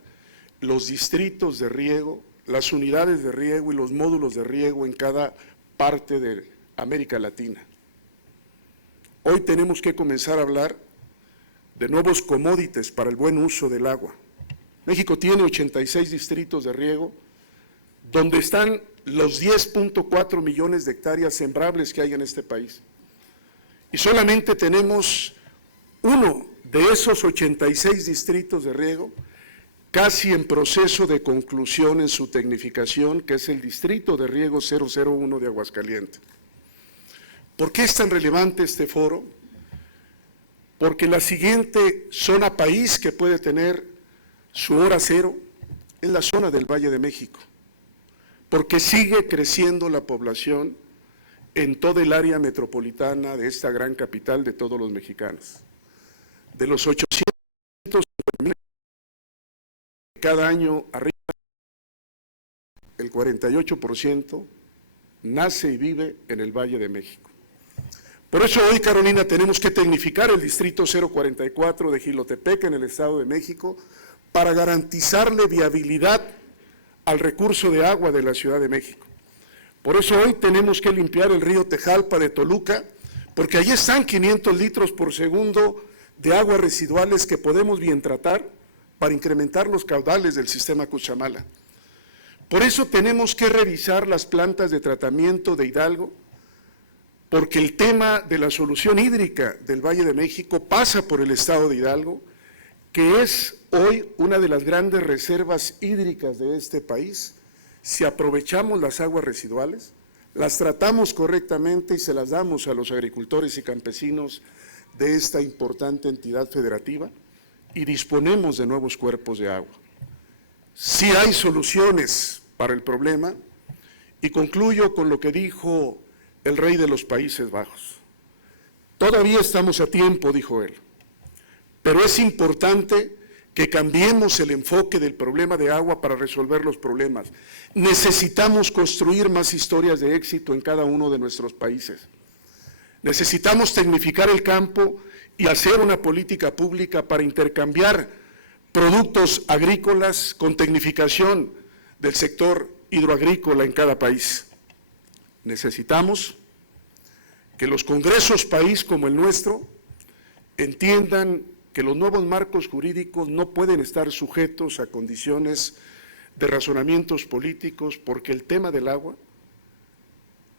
los distritos de riego, las unidades de riego y los módulos de riego en cada parte de América Latina. Hoy tenemos que comenzar a hablar de nuevos commodities para el buen uso del agua. México tiene 86 distritos de riego, donde están los 10.4 millones de hectáreas sembrables que hay en este país. Y solamente tenemos uno de esos 86 distritos de riego casi en proceso de conclusión en su tecnificación, que es el Distrito de Riego 001 de Aguascalientes. ¿Por qué es tan relevante este foro? Porque la siguiente zona país que puede tener su hora cero es la zona del Valle de México, porque sigue creciendo la población en toda el área metropolitana de esta gran capital de todos los mexicanos. De los 850,000 cada año arriba, el 48% nace y vive en el Valle de México. Por eso hoy, Carolina, tenemos que tecnificar el Distrito 044 de Jilotepec en el Estado de México para garantizarle viabilidad al recurso de agua de la Ciudad de México. Por eso hoy tenemos que limpiar el río Tejalpa de Toluca, porque allí están 500 litros por segundo de aguas residuales que podemos bien tratar para incrementar los caudales del sistema Cuchamala. Por eso tenemos que revisar las plantas de tratamiento de Hidalgo, porque el tema de la solución hídrica del Valle de México pasa por el estado de Hidalgo, que es hoy una de las grandes reservas hídricas de este país. Si aprovechamos las aguas residuales, las tratamos correctamente y se las damos a los agricultores y campesinos de esta importante entidad federativa y disponemos de nuevos cuerpos de agua. Sí hay soluciones para el problema y concluyo con lo que dijo el rey de los Países Bajos. Todavía estamos a tiempo, dijo él, pero es importante que cambiemos el enfoque del problema de agua para resolver los problemas. Necesitamos construir más historias de éxito en cada uno de nuestros países. Necesitamos tecnificar el campo y hacer una política pública para intercambiar productos agrícolas con tecnificación del sector hidroagrícola en cada país. Necesitamos que los congresos país como el nuestro entiendan que los nuevos marcos jurídicos no pueden estar sujetos a condiciones de razonamientos políticos, porque el tema del agua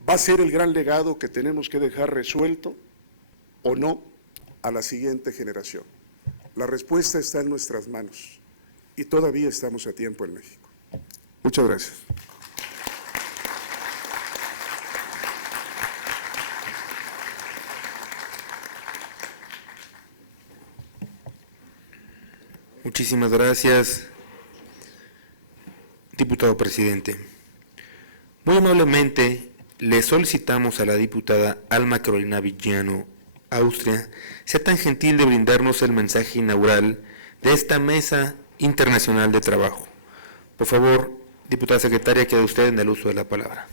va a ser el gran legado que tenemos que dejar resuelto o no a la siguiente generación. La respuesta está en nuestras manos y todavía estamos a tiempo en México. Muchas gracias. Muchísimas gracias, diputado presidente. Muy amablemente le solicitamos a la diputada Alma Carolina Villano, Austria, sea tan gentil de brindarnos el mensaje inaugural de esta Mesa Internacional de Trabajo. Por favor, diputada secretaria, queda usted en el uso de la palabra.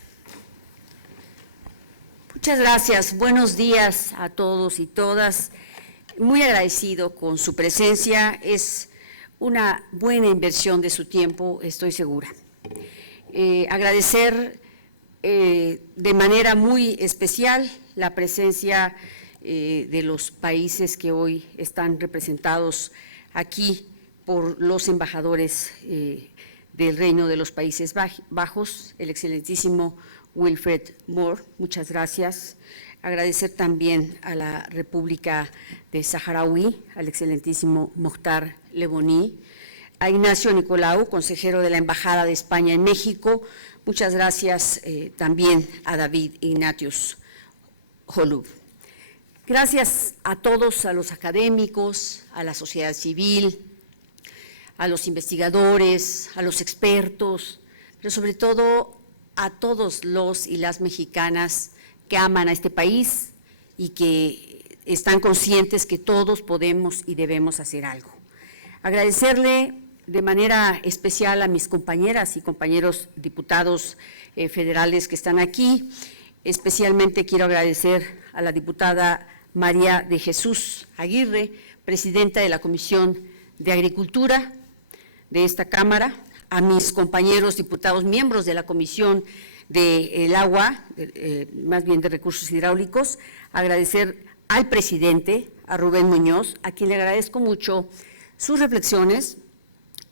Muchas gracias. Buenos días a todos y todas. Muy agradecido con su presencia. Es una buena inversión de su tiempo, estoy segura. Agradecer de manera muy especial la presencia de los países que hoy están representados aquí por los embajadores del Reino de los Países Bajos, el excelentísimo Wilfred Moore, muchas gracias. Agradecer también a la República de Saharaui, al excelentísimo Mokhtar Leboni, a Ignacio Nicolau, consejero de la Embajada de España en México. Muchas gracias también a David Ignatius Holub. Gracias a todos, a los académicos, a la sociedad civil, a los investigadores, a los expertos, pero sobre todo a todos los y las mexicanas que aman a este país y que están conscientes que todos podemos y debemos hacer algo. Agradecerle de manera especial a mis compañeras y compañeros diputados federales que están aquí. Especialmente quiero agradecer a la diputada María de Jesús Aguirre, presidenta de la Comisión de Agricultura de esta Cámara, a mis compañeros diputados, miembros de la Comisión del Agua, más bien de Recursos Hidráulicos, agradecer al presidente, a Rubén Muñoz, a quien le agradezco mucho sus reflexiones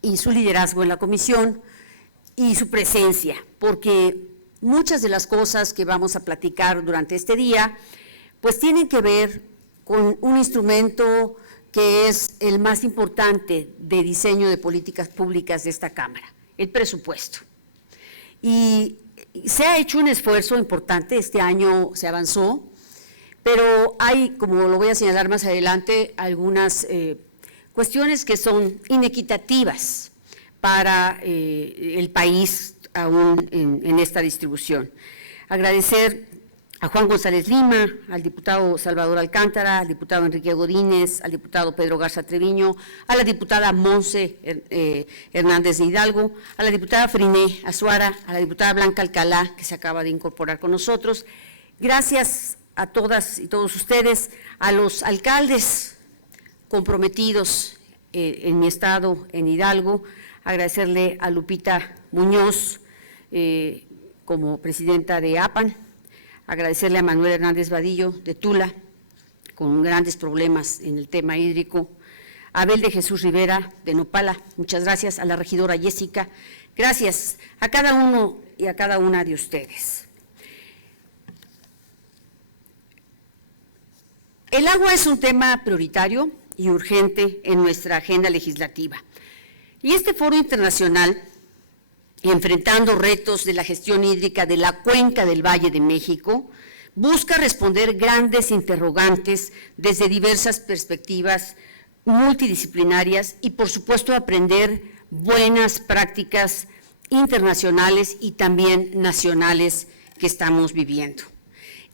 y su liderazgo en la comisión y su presencia, porque muchas de las cosas que vamos a platicar durante este día, pues tienen que ver con un instrumento que es el más importante de diseño de políticas públicas de esta Cámara, el presupuesto. Y se ha hecho un esfuerzo importante, este año se avanzó, pero hay, como lo voy a señalar más adelante, algunas cuestiones que son inequitativas para el país aún en esta distribución. Agradecer a Juan González Lima, al diputado Salvador Alcántara, al diputado Enrique Godínez, al diputado Pedro Garza Treviño, a la diputada Monse Hernández de Hidalgo, a la diputada Friné Azuara, a la diputada Blanca Alcalá, que se acaba de incorporar con nosotros. Gracias a todas y todos ustedes, a los alcaldes comprometidos en mi estado, en Hidalgo, agradecerle a Lupita Muñoz como presidenta de APAN, agradecerle a Manuel Hernández Vadillo de Tula, con grandes problemas en el tema hídrico, a Abel de Jesús Rivera de Nopala, muchas gracias, a la regidora Jessica, gracias a cada uno y a cada una de ustedes. El agua es un tema prioritario y urgente en nuestra agenda legislativa. Y este foro internacional, enfrentando retos de la gestión hídrica de la cuenca del Valle de México, busca responder grandes interrogantes desde diversas perspectivas multidisciplinarias y, por supuesto, aprender buenas prácticas internacionales y también nacionales que estamos viviendo.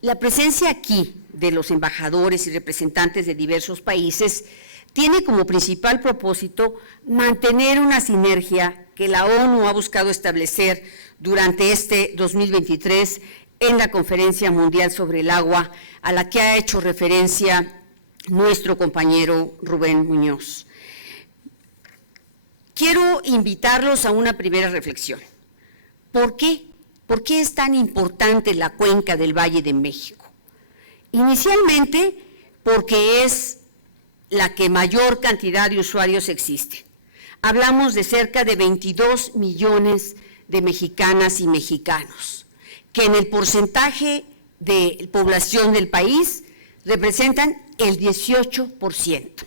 La presencia aquí de los embajadores y representantes de diversos países tiene como principal propósito mantener una sinergia que la ONU ha buscado establecer durante este 2023 en la Conferencia Mundial sobre el Agua, a la que ha hecho referencia nuestro compañero Rubén Muñoz. Quiero invitarlos a una primera reflexión. ¿Por qué? ¿Por qué es tan importante la cuenca del Valle de México? Inicialmente, porque es la que mayor cantidad de usuarios existe. Hablamos de cerca de 22 millones de mexicanas y mexicanos, que en el porcentaje de población del país representan el 18%.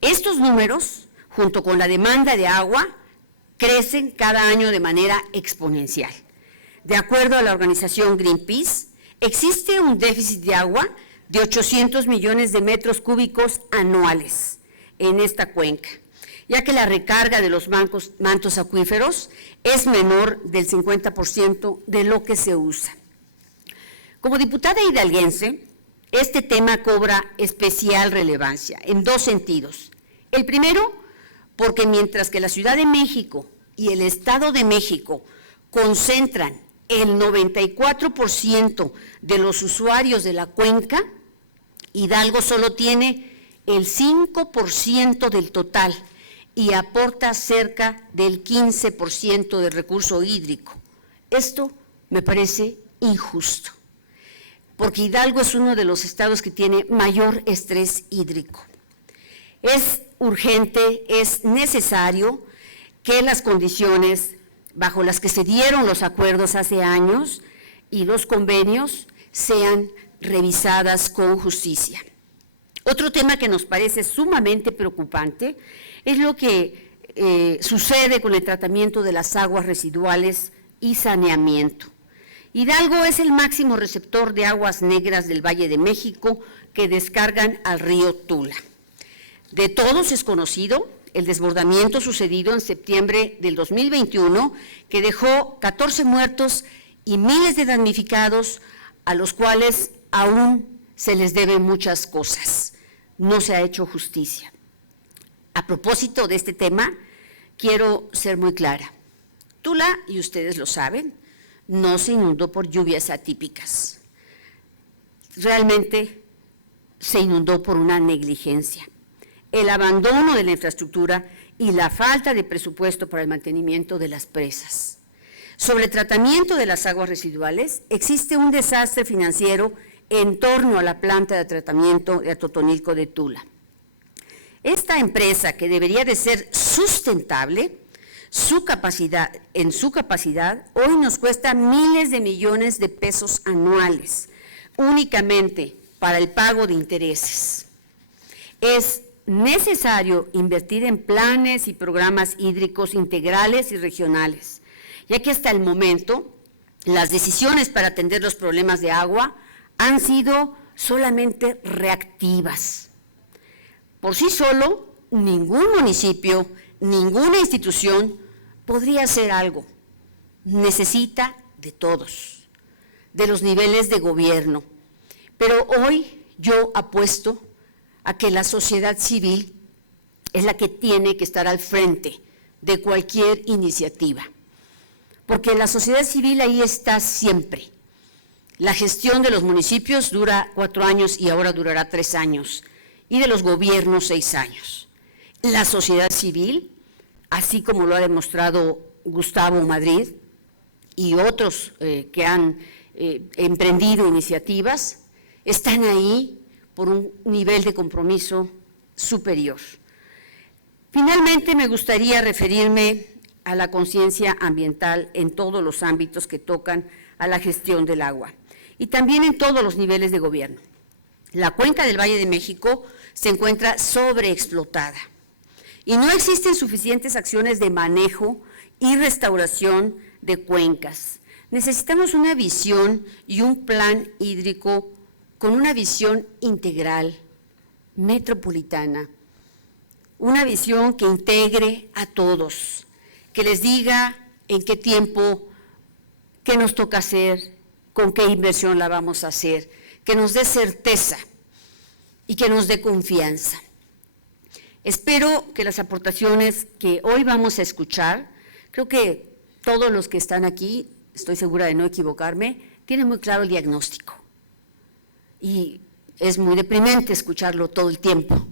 Estos números, junto con la demanda de agua, crecen cada año de manera exponencial. De acuerdo a la organización Greenpeace, existe un déficit de agua de 800 millones de metros cúbicos anuales en esta cuenca, ya que la recarga de los mantos acuíferos es menor del 50% de lo que se usa. Como diputada hidalguense, este tema cobra especial relevancia en dos sentidos. El primero, porque mientras que la Ciudad de México y el Estado de México concentran el 94% de los usuarios de la cuenca, Hidalgo solo tiene el 5% del total y aporta cerca del 15% del recurso hídrico. Esto me parece injusto, porque Hidalgo es uno de los estados que tiene mayor estrés hídrico. Es urgente, es necesario que las condiciones bajo las que se dieron los acuerdos hace años y los convenios sean revisadas con justicia. Otro tema que nos parece sumamente preocupante es lo que sucede con el tratamiento de las aguas residuales y saneamiento. Hidalgo es el máximo receptor de aguas negras del Valle de México que descargan al río Tula. De todos es conocido el desbordamiento sucedido en septiembre del 2021, que dejó 14 muertos y miles de damnificados, a los cuales aún se les deben muchas cosas. No se ha hecho justicia. A propósito de este tema, quiero ser muy clara. Tula, y ustedes lo saben, no se inundó por lluvias atípicas. Realmente se inundó por una negligencia. El abandono de la infraestructura y la falta de presupuesto para el mantenimiento de las presas. Sobre el tratamiento de las aguas residuales, existe un desastre financiero en torno a la planta de tratamiento de Atotonilco de Tula. Esta empresa, que debería de ser sustentable, en su capacidad, hoy nos cuesta miles de millones de pesos anuales, únicamente para el pago de intereses. Es necesario invertir en planes y programas hídricos integrales y regionales, ya que hasta el momento las decisiones para atender los problemas de agua han sido solamente reactivas. Por sí solo, ningún municipio, ninguna institución podría hacer algo. Necesita de todos, de los niveles de gobierno. Pero hoy yo apuesto a que la sociedad civil es la que tiene que estar al frente de cualquier iniciativa, porque la sociedad civil ahí está siempre. La gestión de los municipios dura 4 años y ahora durará 3 años, y de los gobiernos 6 años. La sociedad civil, así como lo ha demostrado Gustavo Madrid y otros que han emprendido iniciativas, están ahí por un nivel de compromiso superior. Finalmente, me gustaría referirme a la conciencia ambiental en todos los ámbitos que tocan a la gestión del agua y también en todos los niveles de gobierno. La cuenca del Valle de México se encuentra sobreexplotada y no existen suficientes acciones de manejo y restauración de cuencas. Necesitamos una visión y un plan hídrico con una visión integral, metropolitana, una visión que integre a todos, que les diga en qué tiempo, qué nos toca hacer, con qué inversión la vamos a hacer, que nos dé certeza y que nos dé confianza. Espero que las aportaciones que hoy vamos a escuchar, creo que todos los que están aquí, estoy segura de no equivocarme, tienen muy claro el diagnóstico. Y es muy deprimente escucharlo todo el tiempo.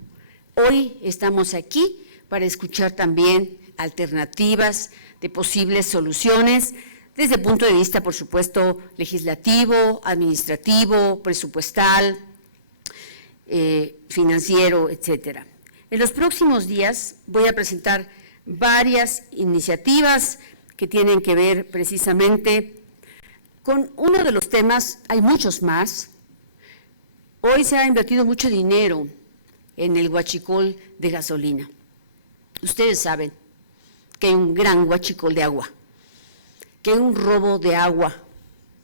Hoy estamos aquí para escuchar también alternativas de posibles soluciones, desde el punto de vista, por supuesto, legislativo, administrativo, presupuestal, financiero, etcétera. En los próximos días voy a presentar varias iniciativas que tienen que ver precisamente con uno de los temas, hay muchos más. Hoy se ha invertido mucho dinero en el huachicol de gasolina. Ustedes saben que hay un gran huachicol de agua, que hay un robo de agua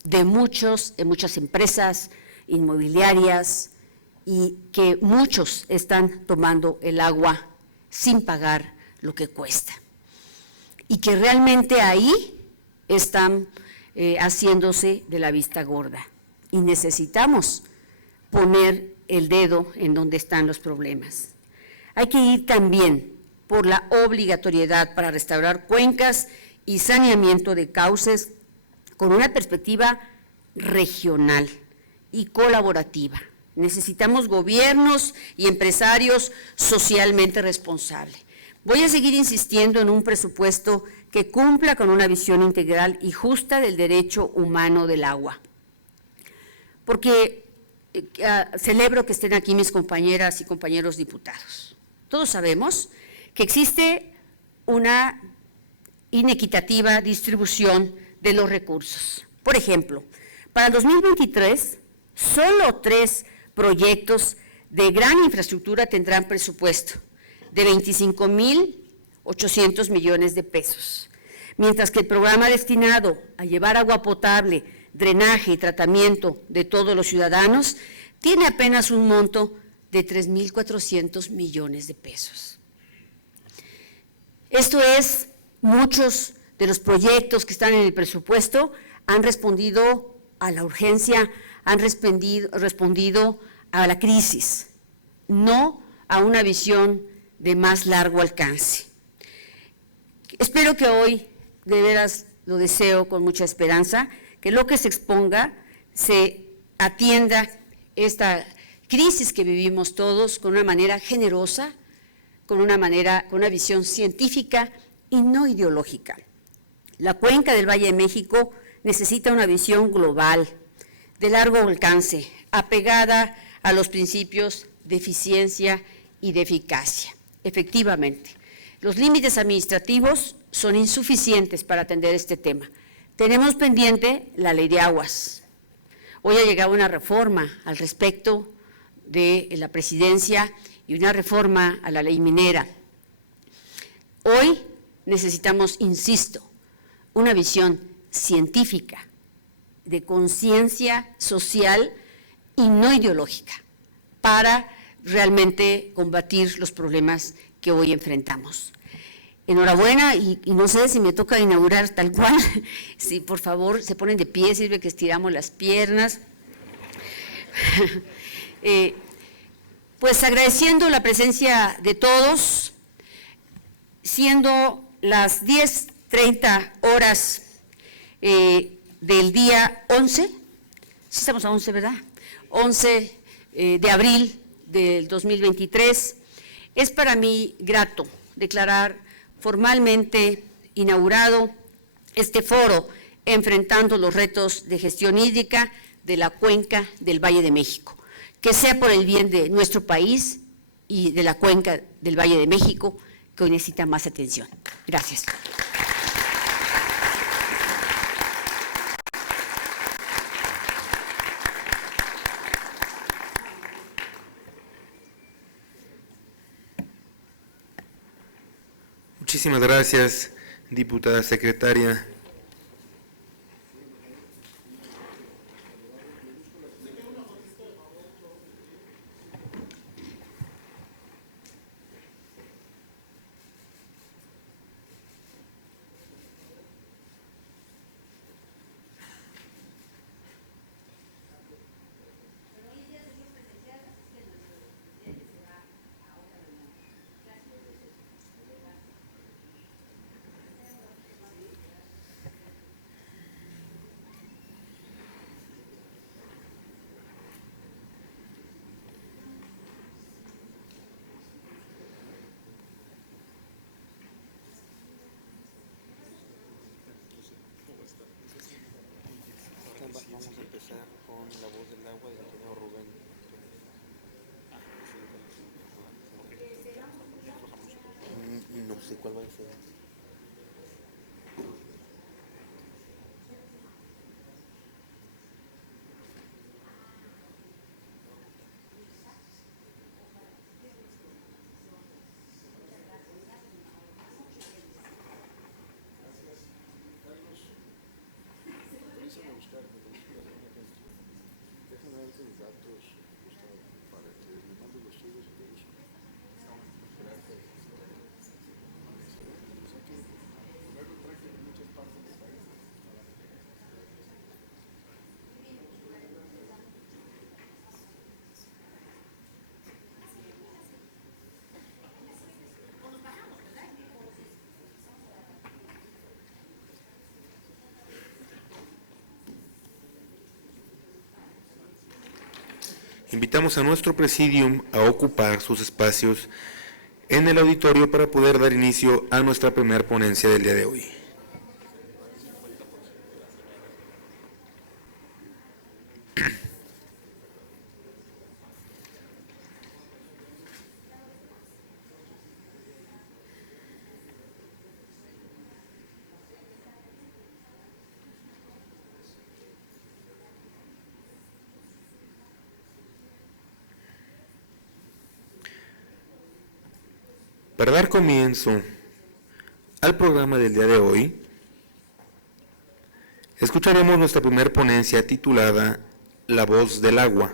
de muchas empresas inmobiliarias y que muchos están tomando el agua sin pagar lo que cuesta. Y que realmente ahí están haciéndose de la vista gorda. Y necesitamos poner el dedo en donde están los problemas. Hay que ir también por la obligatoriedad para restaurar cuencas y saneamiento de cauces con una perspectiva regional y colaborativa. Necesitamos gobiernos y empresarios socialmente responsables. Voy a seguir insistiendo en un presupuesto que cumpla con una visión integral y justa del derecho humano del agua. Porque celebro que estén aquí mis compañeras y compañeros diputados. Todos sabemos que existe una inequitativa distribución de los recursos. Por ejemplo, para el 2023, solo 3 proyectos de gran infraestructura tendrán presupuesto de 25,800 millones de pesos, mientras que el programa destinado a llevar agua potable, drenaje y tratamiento de todos los ciudadanos tiene apenas un monto de 3,400 millones de pesos. Esto es, muchos de los proyectos que están en el presupuesto han respondido a la urgencia, han respondido a la crisis, no a una visión de más largo alcance. Espero que hoy, de veras lo deseo con mucha esperanza, que lo que se exponga se atienda esta crisis que vivimos todos con una manera generosa, con una visión científica y no ideológica. La cuenca del Valle de México necesita una visión global, de largo alcance, apegada a los principios de eficiencia y de eficacia. Efectivamente, los límites administrativos son insuficientes para atender este tema. Tenemos pendiente la ley de aguas. Hoy ha llegado una reforma al respecto de la presidencia y una reforma a la ley minera. Hoy necesitamos, insisto, una visión científica, de conciencia social y no ideológica, para realmente combatir los problemas que hoy enfrentamos. Enhorabuena, y no sé si me toca inaugurar tal cual, si por favor se ponen de pie, sirve que estiramos las piernas. Pues agradeciendo la presencia de todos, siendo las 10:30 horas del día 11, sí estamos a 11, ¿verdad? 11 de abril del 2023, es para mí grato declarar formalmente inaugurado este foro enfrentando los retos de gestión hídrica de la cuenca del Valle de México. Que sea por el bien de nuestro país y de la cuenca del Valle de México, que hoy necesita más atención. Gracias. Muchísimas gracias, diputada secretaria. estar con la voz del agua del ingeniero Rubén. No sé cuál va a ser. Invitamos a nuestro presidium a ocupar sus espacios en el auditorio para poder dar inicio a nuestra primera ponencia del día de hoy. Para dar comienzo al programa del día de hoy, escucharemos nuestra primera ponencia titulada La voz del agua,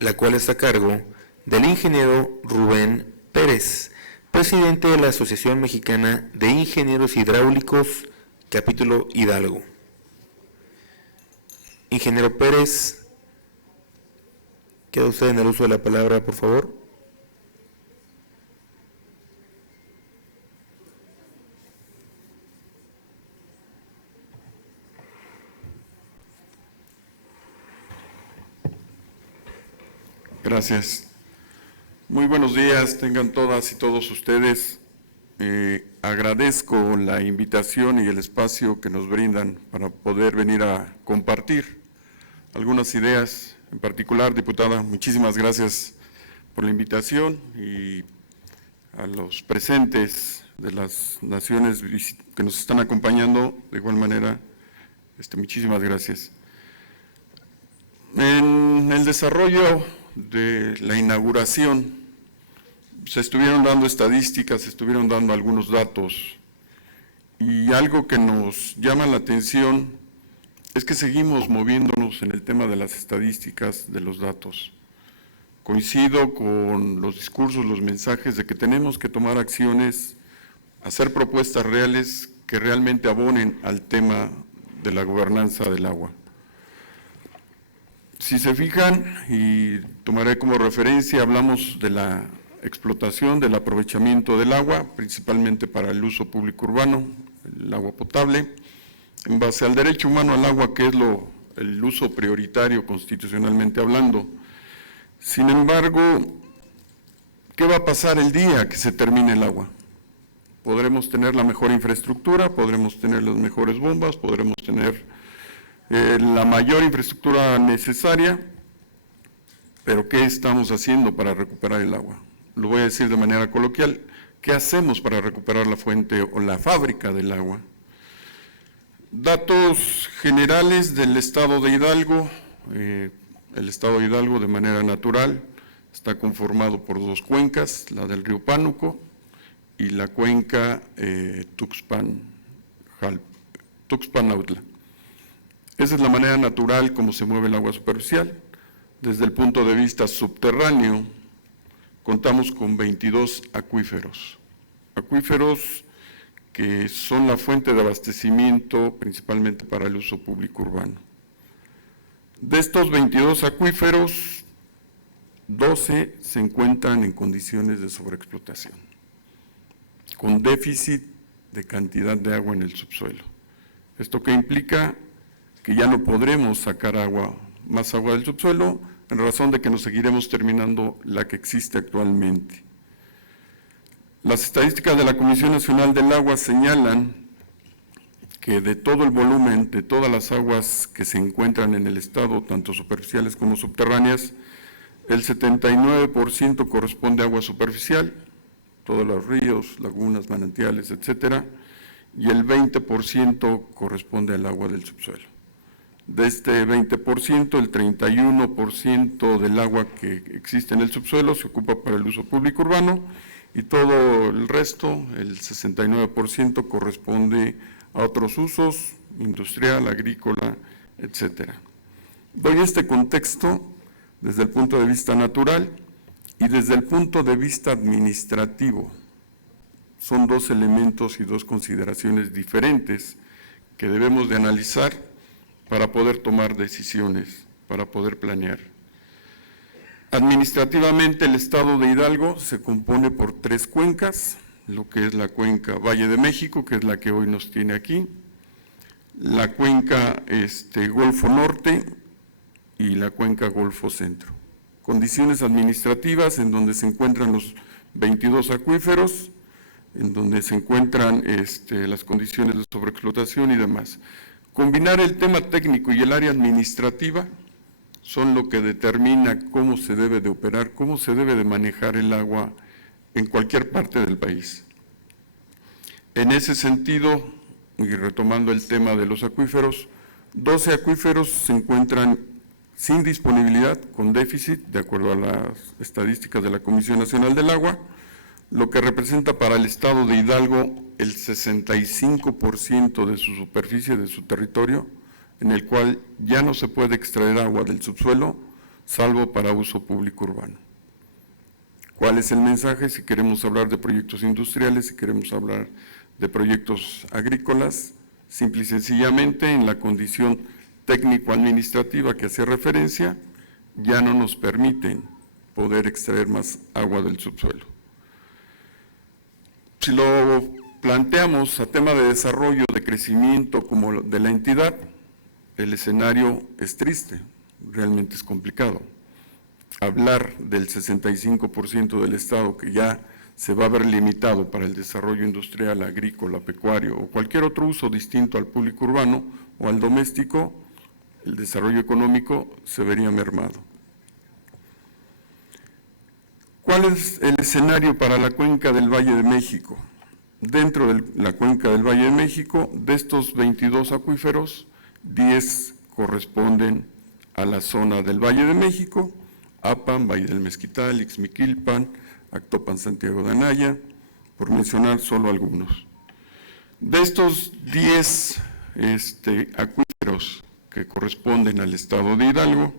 la cual está a cargo del ingeniero Rubén Pérez, presidente de la Asociación Mexicana de Ingenieros Hidráulicos, capítulo Hidalgo. Ingeniero Pérez, queda usted en el uso de la palabra, por favor. Gracias. Muy buenos días, tengan todas y todos ustedes. Agradezco la invitación y el espacio que nos brindan para poder venir a compartir algunas ideas. En particular, diputada, muchísimas gracias por la invitación y a los presentes de las naciones que nos están acompañando, de igual manera, muchísimas gracias. En el desarrollo de la inauguración se estuvieron dando estadísticas, se estuvieron dando algunos datos, y algo que nos llama la atención es que seguimos moviéndonos en el tema de las estadísticas, de los datos. Coincido con los discursos, los mensajes de que tenemos que tomar acciones, hacer propuestas reales que realmente abonen al tema de la gobernanza del agua. Si se fijan, y tomaré como referencia, hablamos de la explotación, del aprovechamiento del agua, principalmente para el uso público urbano, el agua potable, en base al derecho humano al agua, que es el uso prioritario constitucionalmente hablando. Sin embargo, ¿qué va a pasar el día que se termine el agua? Podremos tener la mejor infraestructura, podremos tener las mejores bombas, podremos tener la mayor infraestructura necesaria, pero ¿qué estamos haciendo para recuperar el agua? Lo voy a decir de manera coloquial, ¿qué hacemos para recuperar la fuente o la fábrica del agua? Datos generales del estado de Hidalgo. El estado de Hidalgo, de manera natural, está conformado por dos cuencas, la del río Pánuco y la cuenca Tuxpan-Autla. Esa es la manera natural como se mueve el agua superficial. Desde el punto de vista subterráneo, contamos con 22 acuíferos. Acuíferos que son la fuente de abastecimiento principalmente para el uso público urbano. De estos 22 acuíferos, 12 se encuentran en condiciones de sobreexplotación, con déficit de cantidad de agua en el subsuelo. ¿Esto qué implica? Que ya no podremos sacar más agua del subsuelo, en razón de que nos seguiremos terminando la que existe actualmente. Las estadísticas de la Comisión Nacional del Agua señalan que de todo el volumen, de todas las aguas que se encuentran en el estado, tanto superficiales como subterráneas, el 79% corresponde a agua superficial, todos los ríos, lagunas, manantiales, etcétera, y el 20% corresponde al agua del subsuelo. De este 20%, el 31% del agua que existe en el subsuelo se ocupa para el uso público urbano y todo el resto, el 69%, corresponde a otros usos, industrial, agrícola, etcétera. Doy este contexto desde el punto de vista natural y desde el punto de vista administrativo. Son dos elementos y dos consideraciones diferentes que debemos de analizar para poder tomar decisiones, para poder planear. Administrativamente, el estado de Hidalgo se compone por 3 cuencas, lo que es la cuenca Valle de México, que es la que hoy nos tiene aquí, la cuenca Golfo Norte y la cuenca Golfo Centro. Condiciones administrativas en donde se encuentran los 22 acuíferos, en donde se encuentran las condiciones de sobreexplotación y demás. Combinar el tema técnico y el área administrativa son lo que determina cómo se debe de operar, cómo se debe de manejar el agua en cualquier parte del país. En ese sentido, y retomando el tema de los acuíferos, 12 acuíferos se encuentran sin disponibilidad, con déficit, de acuerdo a las estadísticas de la Comisión Nacional del Agua, lo que representa para el estado de Hidalgo el 65% de su superficie, de su territorio, en el cual ya no se puede extraer agua del subsuelo, salvo para uso público urbano. ¿Cuál es el mensaje? Si queremos hablar de proyectos industriales, si queremos hablar de proyectos agrícolas, simple y sencillamente en la condición técnico-administrativa que hace referencia, ya no nos permiten poder extraer más agua del subsuelo. Si lo planteamos a tema de desarrollo, de crecimiento como de la entidad, el escenario es triste, realmente es complicado. Hablar del 65% del Estado que ya se va a ver limitado para el desarrollo industrial, agrícola, pecuario o cualquier otro uso distinto al público urbano o al doméstico, el desarrollo económico se vería mermado. ¿Cuál es el escenario para la cuenca del Valle de México? Dentro de la cuenca del Valle de México, de estos 22 acuíferos, 10 corresponden a la zona del Valle de México, Apan, Valle del Mezquital, Ixmiquilpan, Actopan, Santiago de Anaya, por mencionar solo algunos. De estos 10 acuíferos que corresponden al estado de Hidalgo,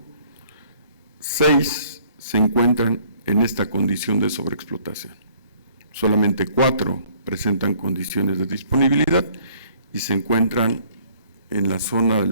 6 se encuentran en esta condición de sobreexplotación. Solamente 4 presentan condiciones de disponibilidad y se encuentran en la zona del Valle